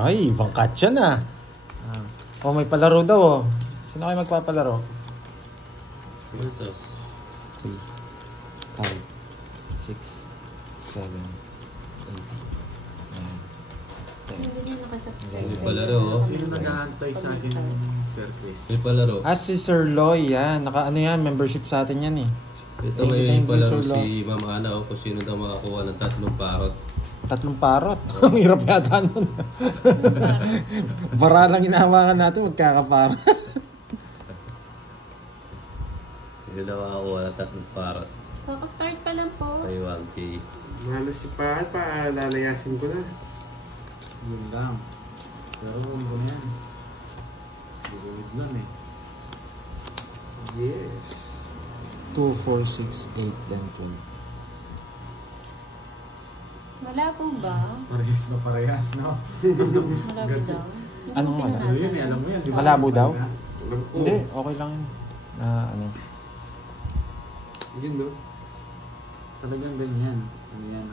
Ay, ibang katsa na. Oh, may palaro daw oh. Sino kayo magpapalaro? 3, 5, 6, 7, 8, 9, 10. May palaro oh. Sino nag-aantay sa akin Sir Chris? May palaro. Si Sir Loy yan. Ano yan, membership sa atin yan eh. Ito may palaro si Mama Ana kung sino daw makakuha ng 3 parot. 3 parot? Ang hirap yata nun. Para lang inahawakan natin, magkakaparot. Sino daw makakuha ng 3 parot. Kaka-start pa lang po. May 1K. Malas si Pat, lalayasin ko na. Yun lang. Pero hindi ko na yan. Bugulit lang eh. Yes. 2, 4, 6, 8, 10, 12. Wala po ba? Parehas na parehas, no? Malabo daw. Ano nga? Ano yun eh, alam mo yan. di ba? Malabo daw? Oh. Hindi, okay lang yun. Ano? Yun no? Talagang ganyan. Ano yan,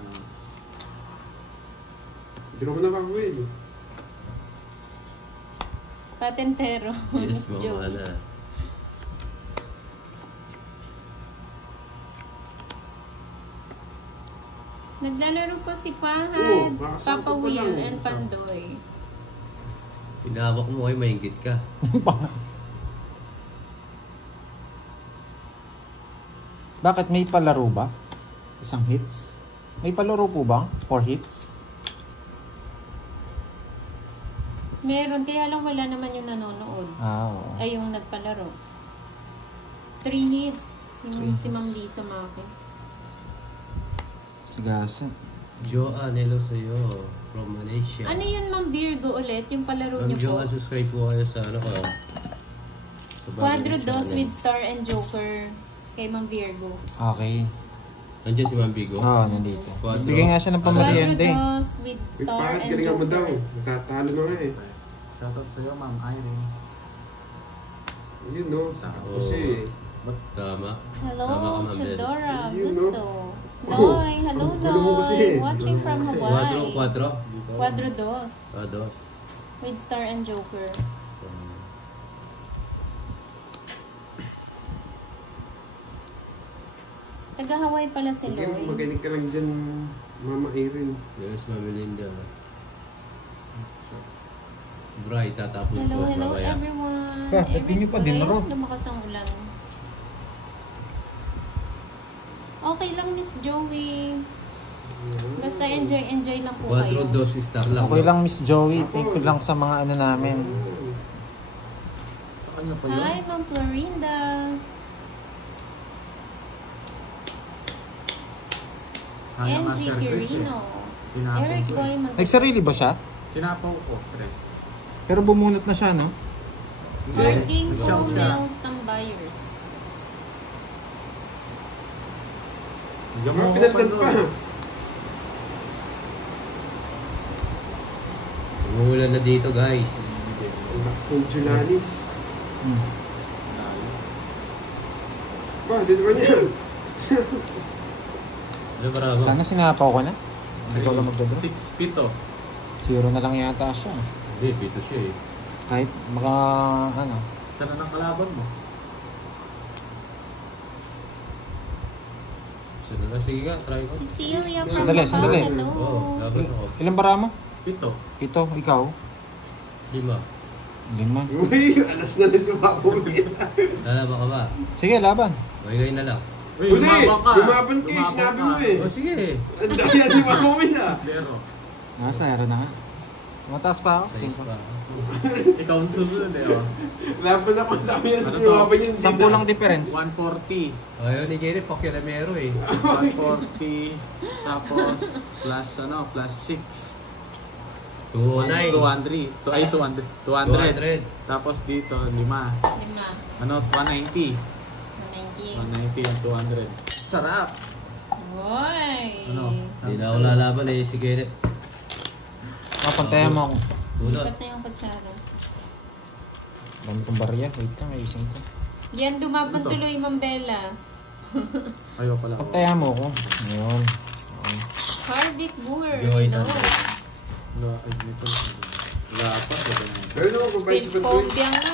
Hindi ko nakakawin. Patentero. Yes, Miss Mama Joey. Ana. Naglalaro po si Fahad, Oo, makasama Papa ko pa Will, lang. and Pandoy. Pinahawak mo kayo, maingit ka. Bakit may palaro ba? Isang hits? May palaro po ba? 4 hits? Meron, kaya lang wala naman yung nanonood. Oo. Ay, yung nagpalaro. 3 hits. Yung 3 si Ma'am Lisa Maki. Sigasa. Joanne, hello sa'yo. From Malaysia. Ano yun, Ma'am Virgo ulit? Yung palaro Ma'am niyo po? Joanne, subscribe po kayo sa ano ka. Quadro dos with Star and Joker. Kay Ma'am Virgo. Okay. Nandiyan si Ma'am Bigo. Oo, nandito. Quadro. Bigyan nga siya ng Quadro pamariente. dos with Uy, Star Pat, and galingan mo daw. Joker. Natatalo na nga eh. Shoutout sa'yo, Ma'am Irene. Yun no? Oo. Kasi, Tama. Hello, Tama ka, Ma'am Bel. Chadora. Ayun, Gusto. Loy, hello, Ang gulo mo kasi Loy. eh. Watching from Hawaii. Quadro. Quadro dos. Dos. With Star and Joker. So, Taga-Hawaii pala si Loy. magaling ka lang dyan, Mama Erin. yes, Ma'am Melinda. Bray, tatapos Hello, po hello mamaya. everyone. Hindi niyo pa dinaro. Lumakas ang ulan. Okay lang, Miss Joey. Basta enjoy lang po Quadro kayo. dos star lang. Okay no? lang, Miss Joey. Thank you lang sa mga ano namin. Sa kanya pa yun. Hi, Ma'am Florinda. Sana nga, NG Sir Chris, eh. Quirino. Tinapon Eric ko, Boy eh. Mag... Nagsarili ba siya? Sinapaw ko, Tres. Pero bumunot na siya, no? Parking Nag-jump siya. Comel Tambayers. Hanggang Mga mo ako pinaltan pa pa. doon. Umuulan na dito, guys. Ang lakas ng Julanis. Ba, di naman yan. Ano marami? Sana sinapaw ko na. Hindi ko lang magdadro. 6 pito. 0 na lang yata siya. Hindi, pito siya eh. Kahit baka ano. Sana ng kalaban mo. Sige nga, try ko. Cecilia from Sandali, Macau. sandali. Hello. Oo, laban ako. Ilang bara mo? Pito. 7, ikaw? 5. 5. Uy, alas na si Papa mo yan. Lalaban ka ba? Sige, laban. Magigay na lang. Uy, Uli, lumabang ka. lumaban ka eh, sinabi mo eh. O sige. Ang daya ni Papa mo yan. 0. Nasa, na nga. Tumataas pa ako. Size 5. pa. Ikaw ang susunod eh, oh. Laban ako sa amin Ano sa to? lumaban yun. 10 lang difference. 140. Ayaw ni Jerry, Pakilamero eh. 140. Tapos, plus ano, plus 6. 209. 200. Ay, 200. 200. 200. Tapos dito, 5. 5. Ano, 190. 190. 190 and 200. Sarap! Hoy. Ano? Hindi na ako lalaban eh, si Gerrit. Mapuntayan mo ako. Tulad. Lipat na yung kutsara. Dami kong barya. Wait lang, ayusin ko. Yan, dumaban Ano to? tuloy, Ma'am Bella. Ayaw pala. Puntayan mo ako. Ngayon. Okay. Harvick Moore. Joy Hello. Wala, ay, ito. Wala pa. Pero naman, pabait sa Phil patuloy. Pombia nga.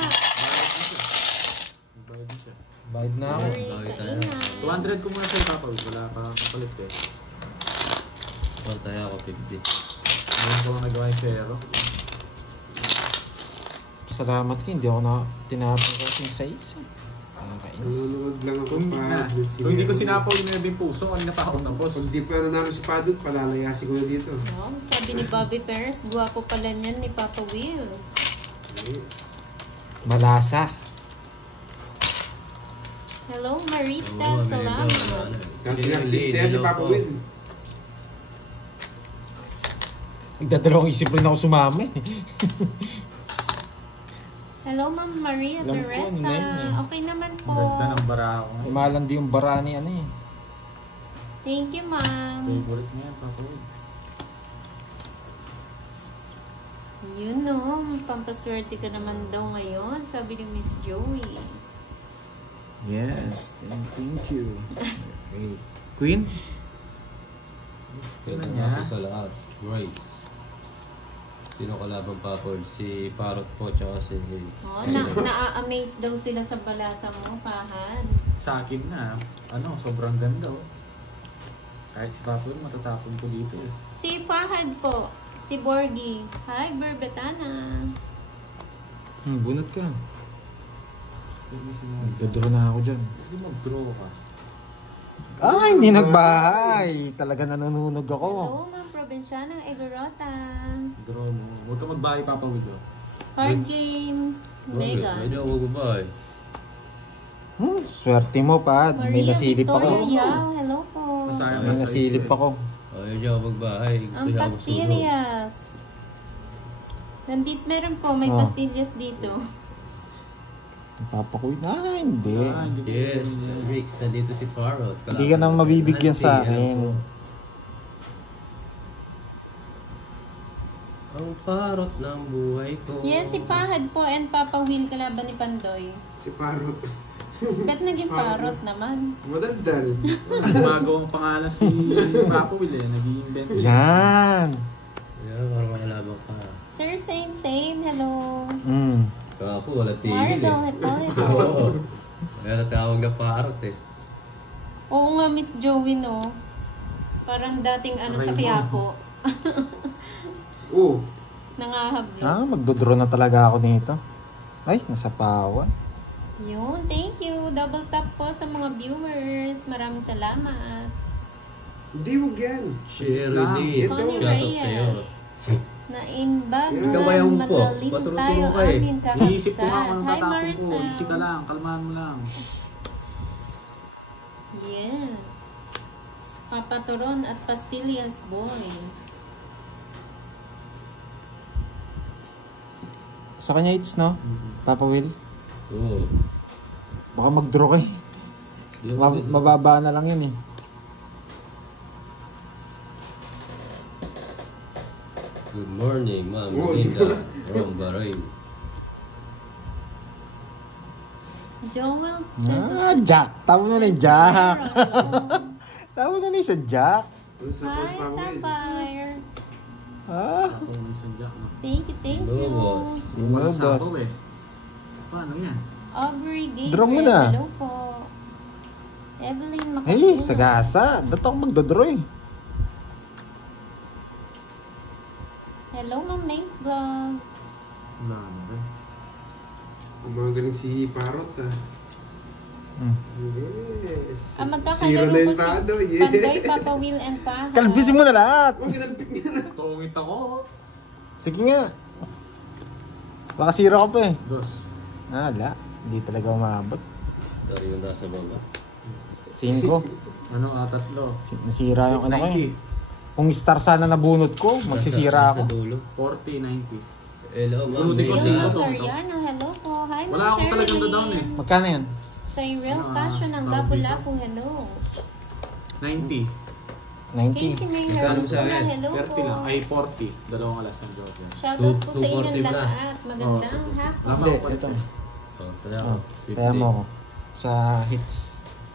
Bayad na siya. Bayad na ako. Marisa Ina. 200 ko muna sa'yo, Papa. Wala pa kapalit eh. Oh, tayo ako 50. Ngayon ko nagawa yung zero. Salamat ka, hindi ako na tinapon kasi yung size. Nakakainis. Nanonood lang ako Kung pa. kung hindi ko sinapaw yung may puso, kanina pa ako na boss. Pag di pa namin si Padot, palalayasin ko na dito. Oh, sabi ni Bobby Perez, guwapo pala niyan ni Papa Will. Malasa. Hello, Marita. Oo, Salamat. Dati artista yan si Papa Will. Nagdadalawang isip rin ako sumama eh. Hello, Ma'am Maria Alam ko, Teresa. ano na yun eh. Okay naman po. Ganda ng bara ako ngayon. Malandi yung bara ni ano eh. Thank you, Ma'am. Favorite niya, Papa Will. Yun no, pampaswerte ka naman daw ngayon, sabi ni Miss Joey. Yes, thank you. Wait. Queen? Kaya Ano nga niya? ako sa lahat. Grace. Sino kalaban pa ako? Si Parrot po, tsaka si... Oh, na-amaze daw sila sa balasa mo, Fahad. Sa akin na, sobrang ganda oh. Kahit si Papa Will, matatapon ko dito eh. Si Fahad po, si Borgie. Hi, Berbetana. Bunot ka. Pwede siya Nagdadraw na ako dyan. Pwede mag-draw ka. Ah, hindi nagbahay. Talaga nanonood ako. Hello, Ma'am Provincianang Egorota. Draw mo. Huwag ka magbahay, Papa Will oh. Card Games, Mega. Medyo ako gubay. Swerte mo pa. May Maria nasilip ako. Victoria Yao, hello po. Masaya May nasilip ako. Ayaw niya ako magbahay. Gusto Ang niya ako sunog. pastillas. Nandito meron po, may Oh. pastillas dito. Papakuy na. Hindi. Yes, Rick, nandito si Parrot. Hindi ka nang mabibigyan sa akin. Ang parrot ng buhay ko. Yes, si Fahad po and Papa Will kalaban ni Pandoy. Si Parrot. Bet naging parrot naman. Madaldal. Gumagawa ang pangalan si Papa Will eh. Nag-i-invent. Yan. Yeah, parang makalaban ka. Sir Same, hello. Kako, wala tigil Marvel, eh. Hipólito. Oo. Kaya natawag na parrot eh. Oo nga, Miss Joey, no? Parang dating ano sa Quiapo. Oo. Nangahablo. Magdodraw na talaga ako nito. Ay, nasa pawan. Yun, thank you. Double tap po sa mga viewers. Maraming salamat. Hindi, huwag yan. Cheryl, Ito. shoutout sa'yo. Naimbag Gaway mo po. magaling Paturo-turo tayo ka eh. amin Iisip ko nga kakabsat. kung Hi tatapon ko. Marcel. Easy ka lang. Kalmahan mo lang. Yes. Papaturon at pastillas boy. Sa kanya it's no? Papa Will? Oo. Baka mag-draw kayo. Mababa na lang yun eh. Good morning, Ma'am Oh, Linda from Baray. Joel. Jack. Tama mo na yung Jack. Tama mo na yung sa Jack. Hi, Sapphire. Ako yung isang jack. No? Thank you, thank Hello, you. boss. Wala Boss. sa ako eh. Paano yan? Aubrey Gabriel. Draw mo na. Hello po. Evelyn Macapino. Hey, sagasa. Dato ako magdodraw eh. Hello, Ma'am Mace Vlog. Wala na rin. Ang mga galing si Parrot ah. Yes. Magkakalaro Zero na po yung si tado, yeah. Pandoy, Papa Will, and Paha. Kalbitin mo na lahat. Huwag ginalpik niya na. Tungit ako. Sige nga. Baka zero ka pa eh. Dos. Wala. Hindi talaga umabot. Story yung nasa baba. 5. Ano tatlo? Nasira yung ano ko eh. 90. Kung star sana nabunot ko, magsisira Nasa ako. dulo. 40, 90. Hello, Ma'am Buti ko Lisa. sila. Hello, Soriano. Hello po. Hi, Wala Ma'am akong talagang Shirley. down eh. Magkano yan? Cyril Ah, Fashion ng tawag Lapu-Lapu. Hello. 90. 90. Casey May Magkano sa Hermosa. akin? Hello 30 po. lang. Ay, 40. Dalawang alas ng Jordan. Shoutout po sa 240 inyong ba? lahat. Magandang Oh, hapon. Lama Hindi, ko pa ito. Oh, kaya Oh, 50. kaya mo ako. Sa hits.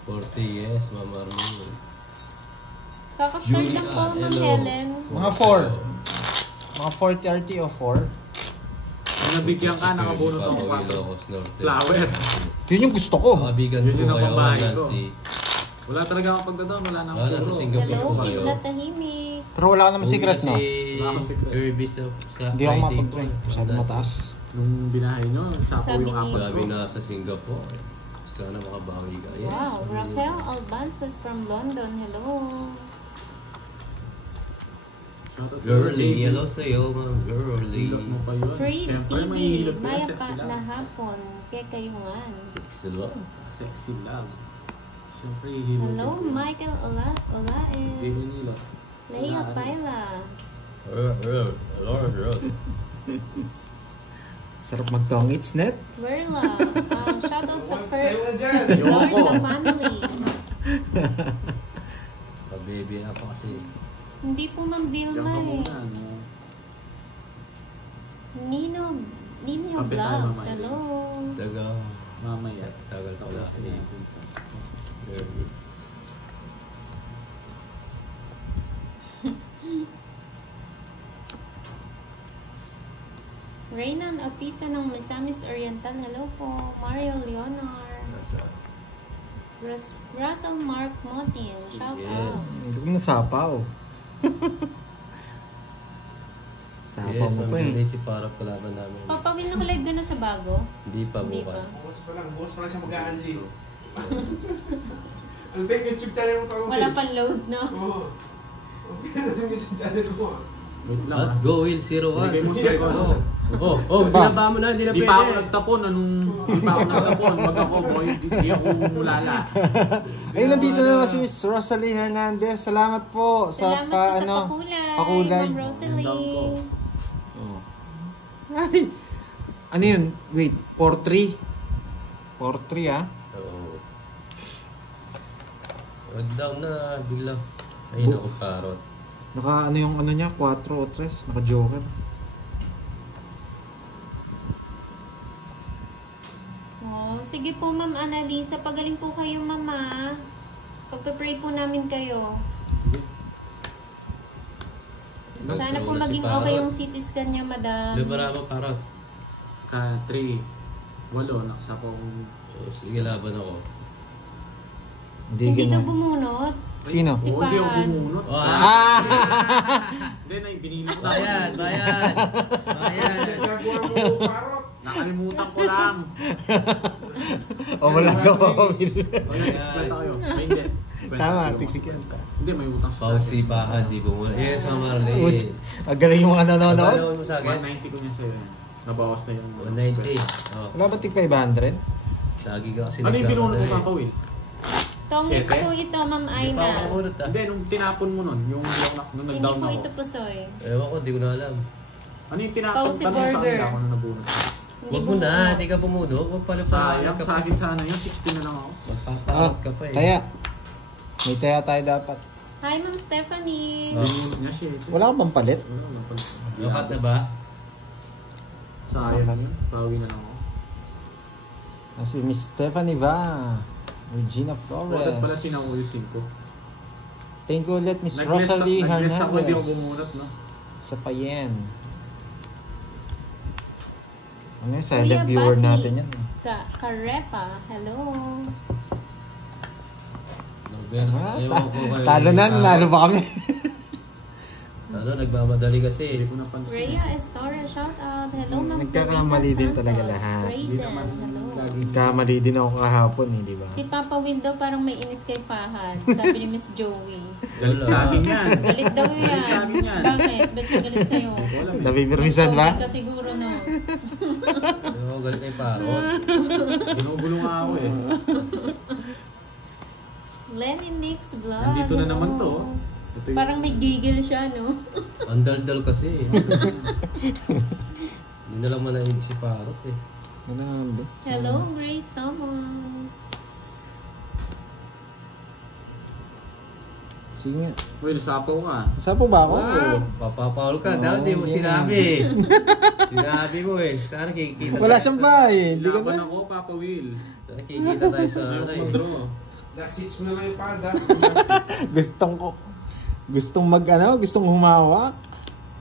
40, yes, Ma'am Armin. Kakastart Julie, lang po, Ma'am hello. Helen. Mga 4. Mga 4:30 o 4. Kung nabigyan ka, nakabunot ako pa. Flower. Yun yung gusto ko. Makabigan Yun po yung kayo napabahay ko. Nancy. Wala talaga akong pagdadaan, wala na Wala sa akong Singapore. Hello, po kayo. Kidlat Tahimik. Pero wala ka naman secret, no? Wala akong secret. Kirby sa Hindi ako writing mapag-try. po. Masyado mataas. Nung binahay nyo, sapo Sabi yung ni- apat Sabi ko. na sa Singapore. Sana makabawi ka. Yes. Wow, Raquel Albanzas from London. Hello. Shoutout sa Girly, JD. hello sa'yo, mga girly. Hilot mo pa yun. Free Siyempre, may TV. hilot ka, Maya sexy pa lang. na hapon. Kaya kayungan. Sexy love. Sexy love. Siyempre, hilot. Hello, Michael Hindi Olaez. mo hilot. Leia Wala. Paila. Hello. Sarap mag-tongits net. Verla. Shoutout sa Tayo na dyan. Zarta family. Pag-baby na pa kasi. Hindi po Ma'am Diyan Vilma ka eh. muna, no? Nino Kapit tayo, Vlogs. Mama Hello. Taga. Mamaya. Tagal pala. Tapos natin. There is. Reynan Apisa ng Misamis Oriental. Hello po. Mario Leonor. Nasa. Russell Mark Motin. Shout out. Yes. Hindi ko nasapaw. Sapaw Yes, mo pa ma'am. eh. Si Parap kalaban namin. Papawin na live ka na sa bago? Hindi pa Hindi pa. bukas. Bukas pa lang siya mag-aanli. Ano ba yung YouTube channel mo tayo? Wala pang load, no? Oo. Okay na yung YouTube channel mo. Wait lang, At ha? Go Will 01. Bigay mo siya, Oh, oh, Pa. binaba mo na, hindi na Di pa ako pwede. nagtapon, di pa ako nagtapon. Mag ako, boy, di ako mulala. Ayun, nandito na naman si Miss Rosalie Hernandez. Salamat po sa Salamat po sa ano, pakulay. pakulay. Ma'am Rosalie. Down ko. Oh. Ay! Ano yun? Wait, 4-3? 4-3 ah? Oo. Wag down na, bigla. Ayun ako, Parot. Naka ano yung ano niya? 4 o 3? Naka joker. Oh, sige po Ma'am Annalisa. Pagaling po kayo, Mama. Pagpa-pray po namin kayo. Sana po Wala si maging Parot. okay yung CT scan niya, Madam. Libera mo, Parot. Ka 3, 8, nakasapong... Oh, sige, laban ako. Hindi daw ganun. bumunot. Sino? Si Hindi ako Pan. bumunot. Oh, Hindi, binili ko Bayan, bayan. Bayan. Gagawa mo parot. Nakalimutan ko lang. O wala sa pamilya. O yun, explain na kayo. Ay, hindi. Tama, Kwenta, tiksik yan. Hindi, may utang sa Pausi pa, di bumula. Yes, Ma'am Marlene. Ang galing yung mga nanonood. Ano mo sa akin? 190 ko niya sa'yo. Nabawas na yung... 190. Oh, Wala ba tig 500? lagi ka kasi Ano yung pinunod mo nagkakamali. kakawin? Tongits Siyete? po ito, Ma'am Hindi pa Aina. ako kumunot ah. Hindi, nung tinapon mo nun, yung nung Hindi nag-down po ako. ito pusoy. Ewan ko, di ko na alam. Ano yung tinapon? Pausi Tanong sa burger. kanila kung ano nabunot. Hindi Huwag mo na, bumunot. di ka bumudo. Huwag pala Sayang, ka sa akin sana yun. 60 na lang ako. Magpapaot ka pa eh. Taya. May taya tayo dapat. Hi, Ma'am Stephanie. Oh. Binunod niya siya. Wala ka bang palit? Wala, wala pala. Lakat na ba? Sayang yun. Pawi na lang ako. Si Miss Stephanie Va. Regina Ulit pala Flores. tinangulisin ko. Thank you ulit, Miss Nag-less Rosalie ako, hindi ako Hernandez. bumunot, no? Sa Payen. Ano yung Kuya silent viewer Bati. natin yan? Karepa. Hello. Norbert, ewan ko kayo. Talo na, nanalo ba kami? Ano, nagmamadali kasi. Hindi ko napansin. Rhea Estora, shout out. Hello, Ma'am Nagkakamali Clarita din talaga Santos. lahat. Hindi Raisin, naman hello. lagi. Kamali din ako kahapon, eh, di ba? Si Papa Window parang may inis kay Fahad. Sabi ni Miss Joey. Galit sa akin yan. Galit daw yan. Galit sa akin yan. Bakit? Ba't yung galit sa'yo? Wala, eh. Nabibirmisan ba? Nag-comment ka siguro, no? Ewan ko, galit kay Parot. Ginugulo nga ako eh. Lenny Nix Vlog. Nandito na naman to. hello. Ito yung- Parang may gigil siya, no? Ang daldal kasi. Hindi na lang manahin si Parot eh. Ano ba? Hello, Grace Tomon. Sige nga. Uy, nasapaw ka. Saan po ba ako? Papapawal ka. Oo, Dapat di mo yan. sinabi. Sinabi mo eh. Sana kikita Wala tayo siyang sa- bahay. Hindi ka Laban na. ako, Papa Will. Sana kikita tayo sa ano Ayaw eh. mag-draw. Last hits mo na lang yung pada. Gustong ko. Gustong humawak.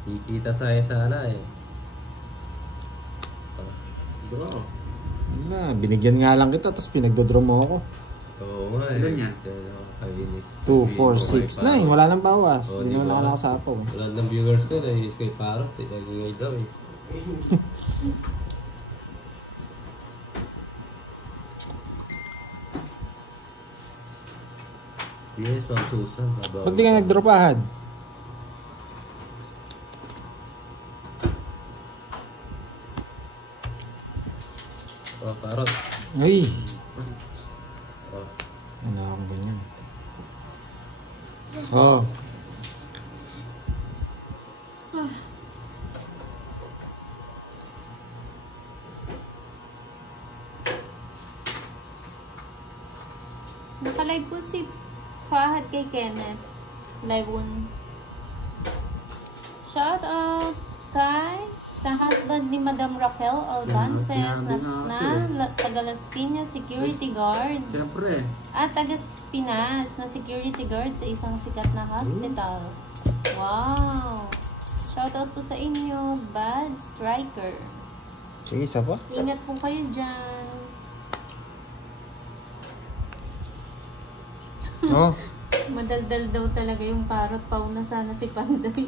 Kikita sana eh. Draw. Wala, binigyan nga lang kita, tapos pinagdodraw mo ako. Oo nga eh. Ilan yan? Kainis. 2, 4, 6, 9. Wala nang bawas. Oh, Hindi di naman ba? nakakasapaw. Wala nang viewers ko, naiis kay Parot. Nagingay daw eh. Yes, Ma'am Susan. Ba't di ka nagdropahad? Oh, Parot. Ay! Oh. Wala akong ganyan. Oh. Nakalive po si Fahad kay Kenneth. Live 1. Shout out kay sa husband ni Madam Raquel Albances na taga Las Piñas security guard Siyempre. at taga Pinas na security guard sa isang sikat na hospital. Wow! Shout out po sa inyo, Bad Striker. Sige, isa pa. Ingat po kayo dyan. Oh. Madaldal daw talaga yung parot. Pauna sana si Panday.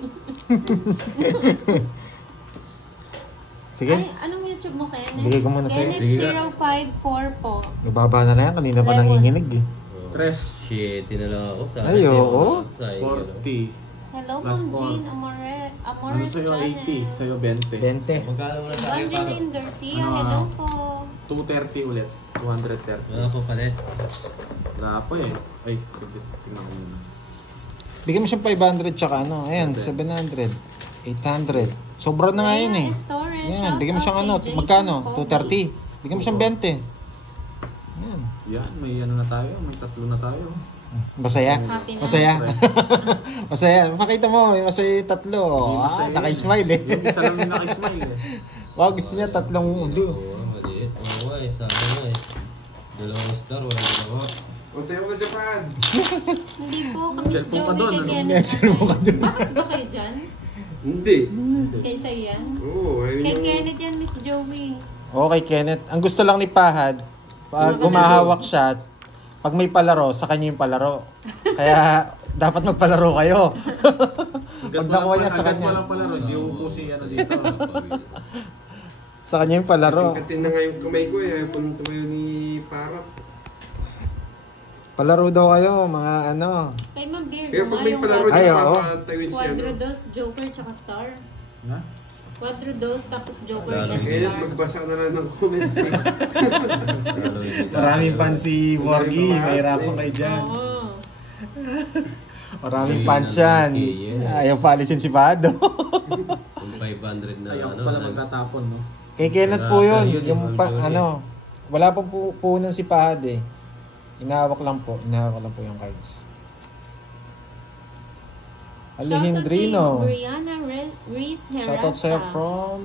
Sige. Ay, anong YouTube mo, Kenneth? Bigay ko muna sa'yo. Sige. Kenneth054 po. Nababa na yan. Kanina pa Level. nanginginig eh. Tres. Shit, na lang ako. Sana Ay, hindi oo. ako sayang, ano. 40. Hello, Plus Ma'am four. Jean Ano Amores sa'yo? Channel. 80. Sa'yo 20. 20. Magkano mo na sa akin, Parot? Evangeline Garcia, Ano, hello po. 230 ulit. 230. Wala po palit. Wala pa eh. Ay, sige. Tingnan ko muna. Bigyan mo siyang 500 tsaka ano. Ayan, 700. 800. Sobra na nga yun eh. Ayan, bigyan mo siyang ano. Magkano? 230. Bigyan mo siyang 20. Ayan. Yan, may ano na tayo. May tatlo na tayo. Masaya? Happy na. Masaya? Masaya. Makita mo, may masaya yung tatlo. masaya yun. Naka-smile eh. Yung isa lang yung naka-smile eh. Wow, gusto niya tatlong ulo. Oo, maliit. Oo nga eh, sana nga eh. Dalawang star, walang dalawa. O, tayo ka Japan. Hindi po, kami si Cellphone ka Joey doon, kay ano? Kenneth. Cellphone ka doon. Bakas ba kayo dyan? Hindi. Kaysa yan? Oo, ayun Kay yung... Kenneth yan, Miss Joey. Okay, Kenneth. Ang gusto lang ni Pahad, pag gumahawak siya, pag may palaro, sa kanya yung palaro. Kaya, dapat magpalaro kayo. Pag nakuha niya sa kanya. Walang palaro. Hindi upo si ano dito. Sa kanya yung palaro. Katin na nga yung kamay ko eh. Ayaw po nung tumayo ni Parot. Palaro daw kayo, mga ano. Kay Ma'am Beard, Kaya pag may yung palaro Ay, niya, oo. papatawin siya. Quadro no? dos, Joker, tsaka Star. Ha? Quadro dos, tapos Joker Lalo. and Kaya Star. magbasa ka na lang ng comment please. Maraming fans si Borgie, Maraming mahirapan kayo dyan. Oo. Maraming fans yan. Ayaw paalisin si Pado. Yung 500 na Ayaw ano. pala magtatapon, no? Kay Kenneth po yun. Yun, Yung yung pa, Borgie. ano, wala pang punan si Pahad eh. Inahawak lang po yung cards. Alejandrino. Shoutout kay Brianna Reese Herrasta. Shoutout sa'yo from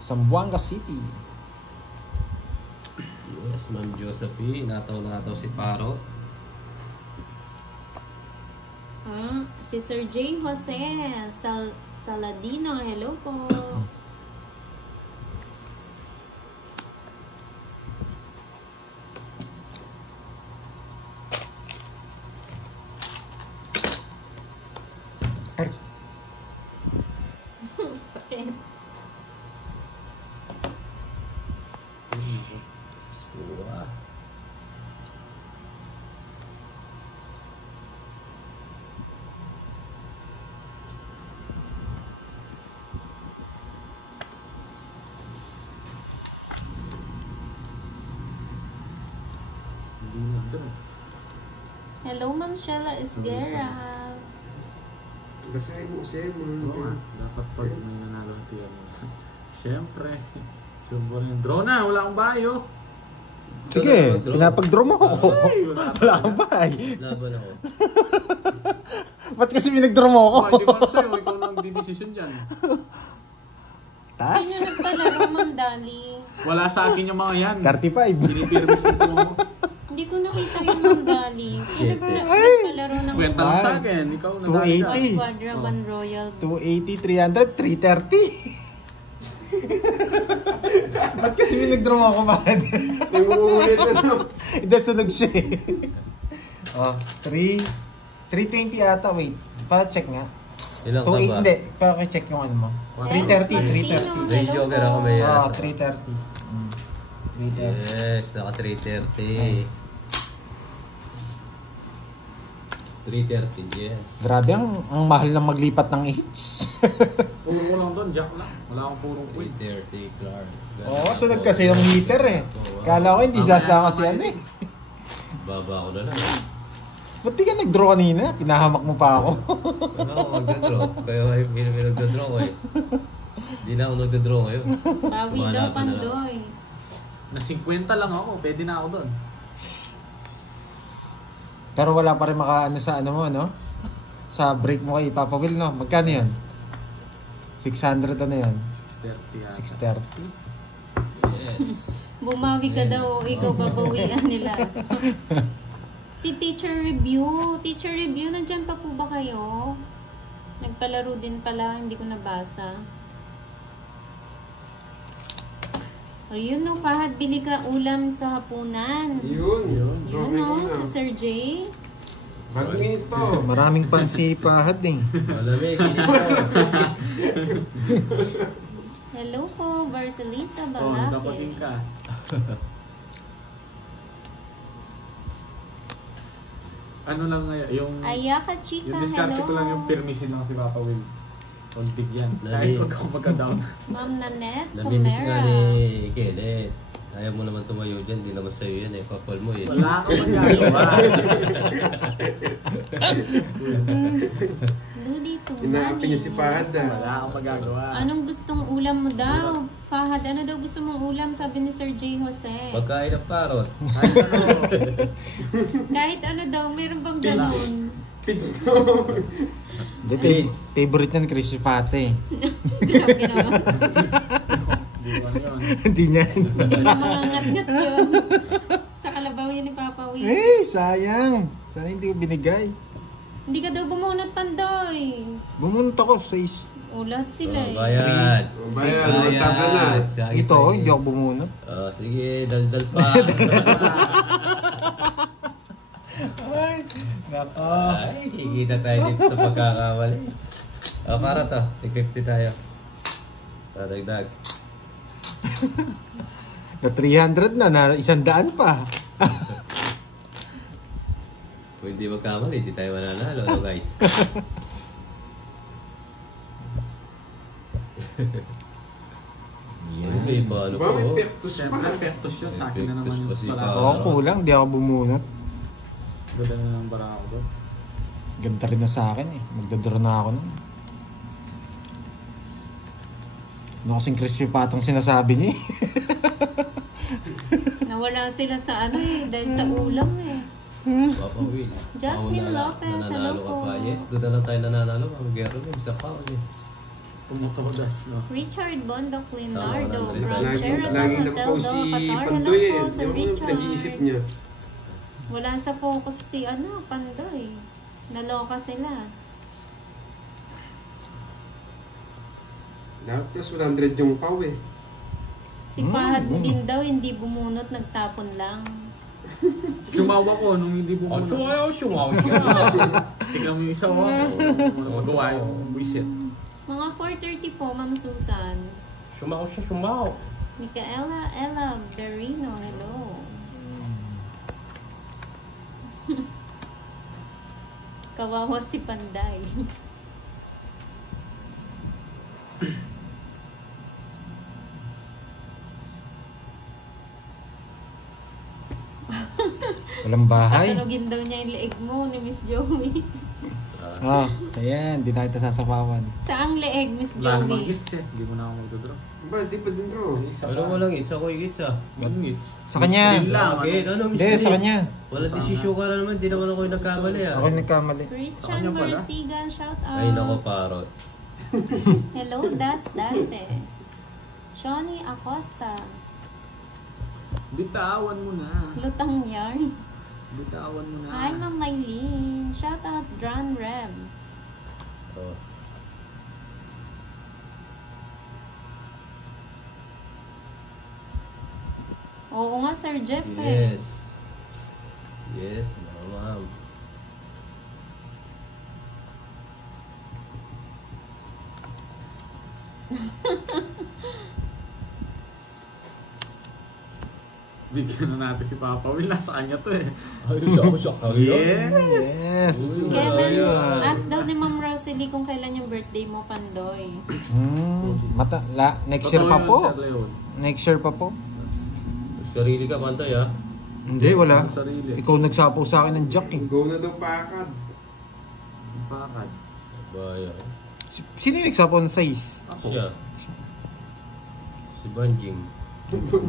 Zamboanga City. Yes, Ma'am Josephine. Nataw si Parot. Si Sir J. Jose Saladino, hello po. Sakit. Spura. Hindi na ito. Hello, Ma'am Shella Esguera. Basahin mo siya Oo nga. mga... Dapat pag may nanalo ang tiyan mo. Siyempre. Sure yung draw na. Wala akong bayo. Sige, pinapag-draw mo ako. Ay, wala Wala kang bahay. Laban ako. Ba't kasi pinag-draw mo ako? Oh, hindi ko alam sa'yo. Ikaw na ang di-decision dyan. Tas? Sino nagpalaro, Ma'am Dali? Wala sa akin yung mga yan. 35. Pinipirmis ko mo. Hindi ko nakita yung Mandali. Sino ba Ay! nagpalaro ng Kwenta lang sa akin. Ikaw nadali ka. 280. Quadra One Royal? 280, 300, 330. Ba't kasi may nag-draw ako, man? Yung uulit na to. Hindi, sunog siya eh. Oh, 320 ata, wait. Pa-check nga. Ilang ka ba? 280, hindi. Pa-check yung ano mo. 330, 330. May joker ako may Oo, 330. 330. Yes, naka 330. 330, yes. Grabe, ang mahal lang maglipat ng hits. Puro ko lang doon, jack lang. Wala akong purong queen. 330, Clark. Oo, sunod kasi yung heater eh. Kala ko hindi sasama si ano eh. Baba ko na lang. Ba't di ka nag-draw kanina? Pinahamak mo pa ako. Ano ako magdadraw? Kaya may nagdadraw ko eh. Hindi na ako nagdadraw ngayon. Bawi daw, Pandoy. Na 50 lang ako, pwede na ako doon. Pero wala pa rin makaano sa ano mo, no? Sa break mo kay Papa Will, no? Magkano yun? 600 ano yun? 630 yata. 630? Yes. Bumawi ka daw, ikaw babawian nila. Si Teacher Review. Teacher Review, nandyan pa po ba kayo? Nagpalaro din pala, hindi ko nabasa. Ayun no, Fahad, bili ka ulam sa hapunan. Yun. Yun no, si Sir J. Magneto. Maraming pansipahat eh. Malamig, hindi ko. Hello po, Barcelita Oh, Balake. dapatin ka. Ano lang ngayon, yung... Ayaka Chica, Yung discarte hello. ko lang yung permission lang si Papa Will. Huwag bigyan. Lali. Kahit huwag ako magka-down. Ma'am Nanette Namimiss nga Somera. ni Kenneth. Ayaw mo naman tumayo dyan, di naman sa'yo yan eh. Papal mo eh. Wala akong magagawa. Ludi Tumani. Inaapi niyo si Pahad ah. Wala akong magagawa. Anong gustong ulam mo daw? Fahad, ano daw gusto mong ulam? Sabi ni Sir J. Jose. Pagkain ng parot. Kahit ano. Kahit ano daw, meron bang ganun? Pitch to. Hindi, Please. favorite niyan, crispy pate. Grabe naman. Hindi ko ano yun. Hindi niya. Hindi niya mangangat-ngat yun. Sa kalabaw yun ni Papa Will. Eh, sayang. Sana hindi ko binigay. Hindi ka daw bumunot, Pandoy. Bumunot ako sa is. Ulat sila eh. Bayad. Bayad, tabla na. Ito, hindi ako bumunot. Oh, sige, daldal pa. Ay, nako. Ay, kikita tayo dito sa pagkakamali. Oh, para to. 50 tayo. Dagdag. Na 300 na 100 pa. Kung hindi magkamali, hindi tayo mananalo, no, guys? Yan. May paano Diba ko? may oh. pektos pa? Siyempre, pektos yun. Sa akin na naman yung Pektos pa si barako. Oo, kulang. Di ako bumunot. Ganda na ng barako doon. Ganda rin na sa akin eh. Magdadraw na ako nun. Ano kasing crispy patong sinasabi niya eh. Nawala sila sa ano eh, dahil sa ulam eh. Papa Will. Jasmine Ako Lopez, nananalo hello ka po. pa. Yes, doon na lang tayo nananalo. Ang gero na, isa pa. Eh. Tumutodas, no? Richard Bondo Quinardo, Tama, from Lagi Sheraton na Hotel po do si Qatar. Pandoy Hello eh. po, Sir Yung Richard. nag-iisip niya. Wala sa focus si ano, Pandoy. Naloka sila. Dapat plus 100 yung pau eh. Si Fahad din daw, hindi bumunot, nagtapon lang. Sumawa ko nung hindi bumunod. sumaw siya. Tignan mo yung isa ko. Wala magawa yung buisit. Mga 4:30 po, Ma'am Susan. Sumaw siya, sumaw. Micaela Ella Berino, hello. Kawawa si Panday. Walang bahay. Tatanugin daw niya yung leeg mo ni Miss Joey. Ah, so yan. Di na kita sasapawan. Saang leeg, Miss Wala namang Joey? hits eh. Hindi mo na ako magdodraw. Ba, di pa din bro. Pero walang hits ako hits ah. One hits. Sa kanya. Yun lang. Bakit? Ano, Hindi, sa kanya. Wala desisyon ka na naman. Hindi naman ako yung nagkamali ah. Ako yung nagkamali. Christian Kanya pala. Marsigan, shout out. Ay, nako, parot. Hello, Das Dante. Shawnee Acosta. Bitawan mo na. Lutang yarn. Bitawan mo na. Hi, Ma'am Maylene. Shout out, Dran Rev. Oh. Oo nga, Sir Jeff eh. Yes. Yes, ma'am. Bigyan na natin si Papa Will. Nasa kanya to eh. Ayos ako siya. Yes! Yes. Kailan, ask daw ni Ma'am Rosalie kung kailan yung birthday mo, Pandoy. Next year pa Totoo po. yun, Sir Leon. Next year pa po. Sarili ka, Pantoy, ha? Hindi, wala. Sarili. Ikaw nagsapaw sa akin ng jack eh. Go na daw pakad. Pakad. Baya. Sino yung nagsapaw ng size? Ako. Siya. Si Banjing.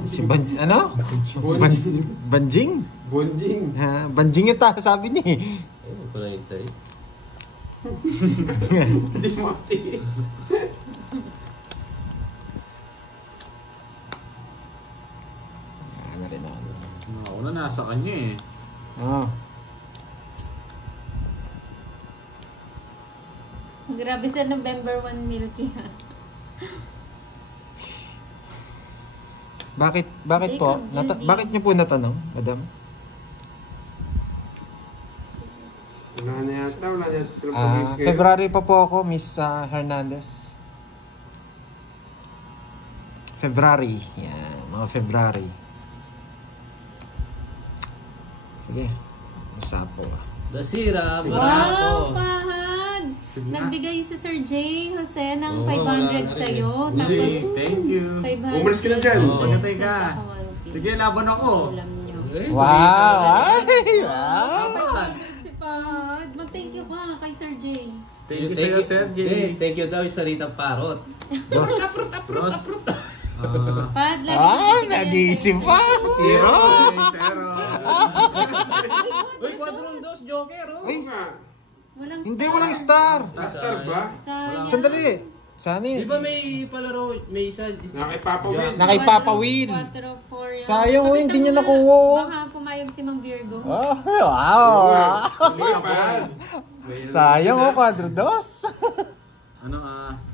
Si ano? Bonjing. Banjing? Bonjing. Ha, Banjing yata, sabi niya eh. Ayun, ko na hintay. Hindi matiis. Ano rin ako. Ako na nasa kanya eh. Ah. Grabe sa November 1 Milky ha. Bakit po? Bakit niyo po natanong, madam? Wala na yata silang pag-gives kayo. February pa po ako, Miss Hernandez. February. Yan, mga February. Sige. Masapo. Dasira, Wow, barato. Fahad! Sige na. Nagbigay si Sir J. Jose ng Oo, wala 500 na sa'yo. rin. Tapos, Thank you. 500. Umalis ka na dyan. Oo. Pagkatay ka. Sige, laban ako. Ulam nyo. Wow! Ay! Wow! Laban. Si Fahad. Mag-thank you ka kay Sir J. Thank you sa'yo, Sir J. Thank you daw yung salitang parot. Ross. Fahad, lagi Nag-iisip pa! Zero! Pero, Uy, quadrong dos, Joker, oh. Oo nga. Walang Hindi, walang star! Star ba? Sayang. Sandali! Sana Di ba may palaro, may isa? Nakipapawin. Na kay Papa Will. 4-4 yan. Sayang, oh, hindi niya Pakita mo nakuha. na. Baka pumayag si Mang Virgo. Oh, wow! Lumipad. Sayang oh, quadro dos. ano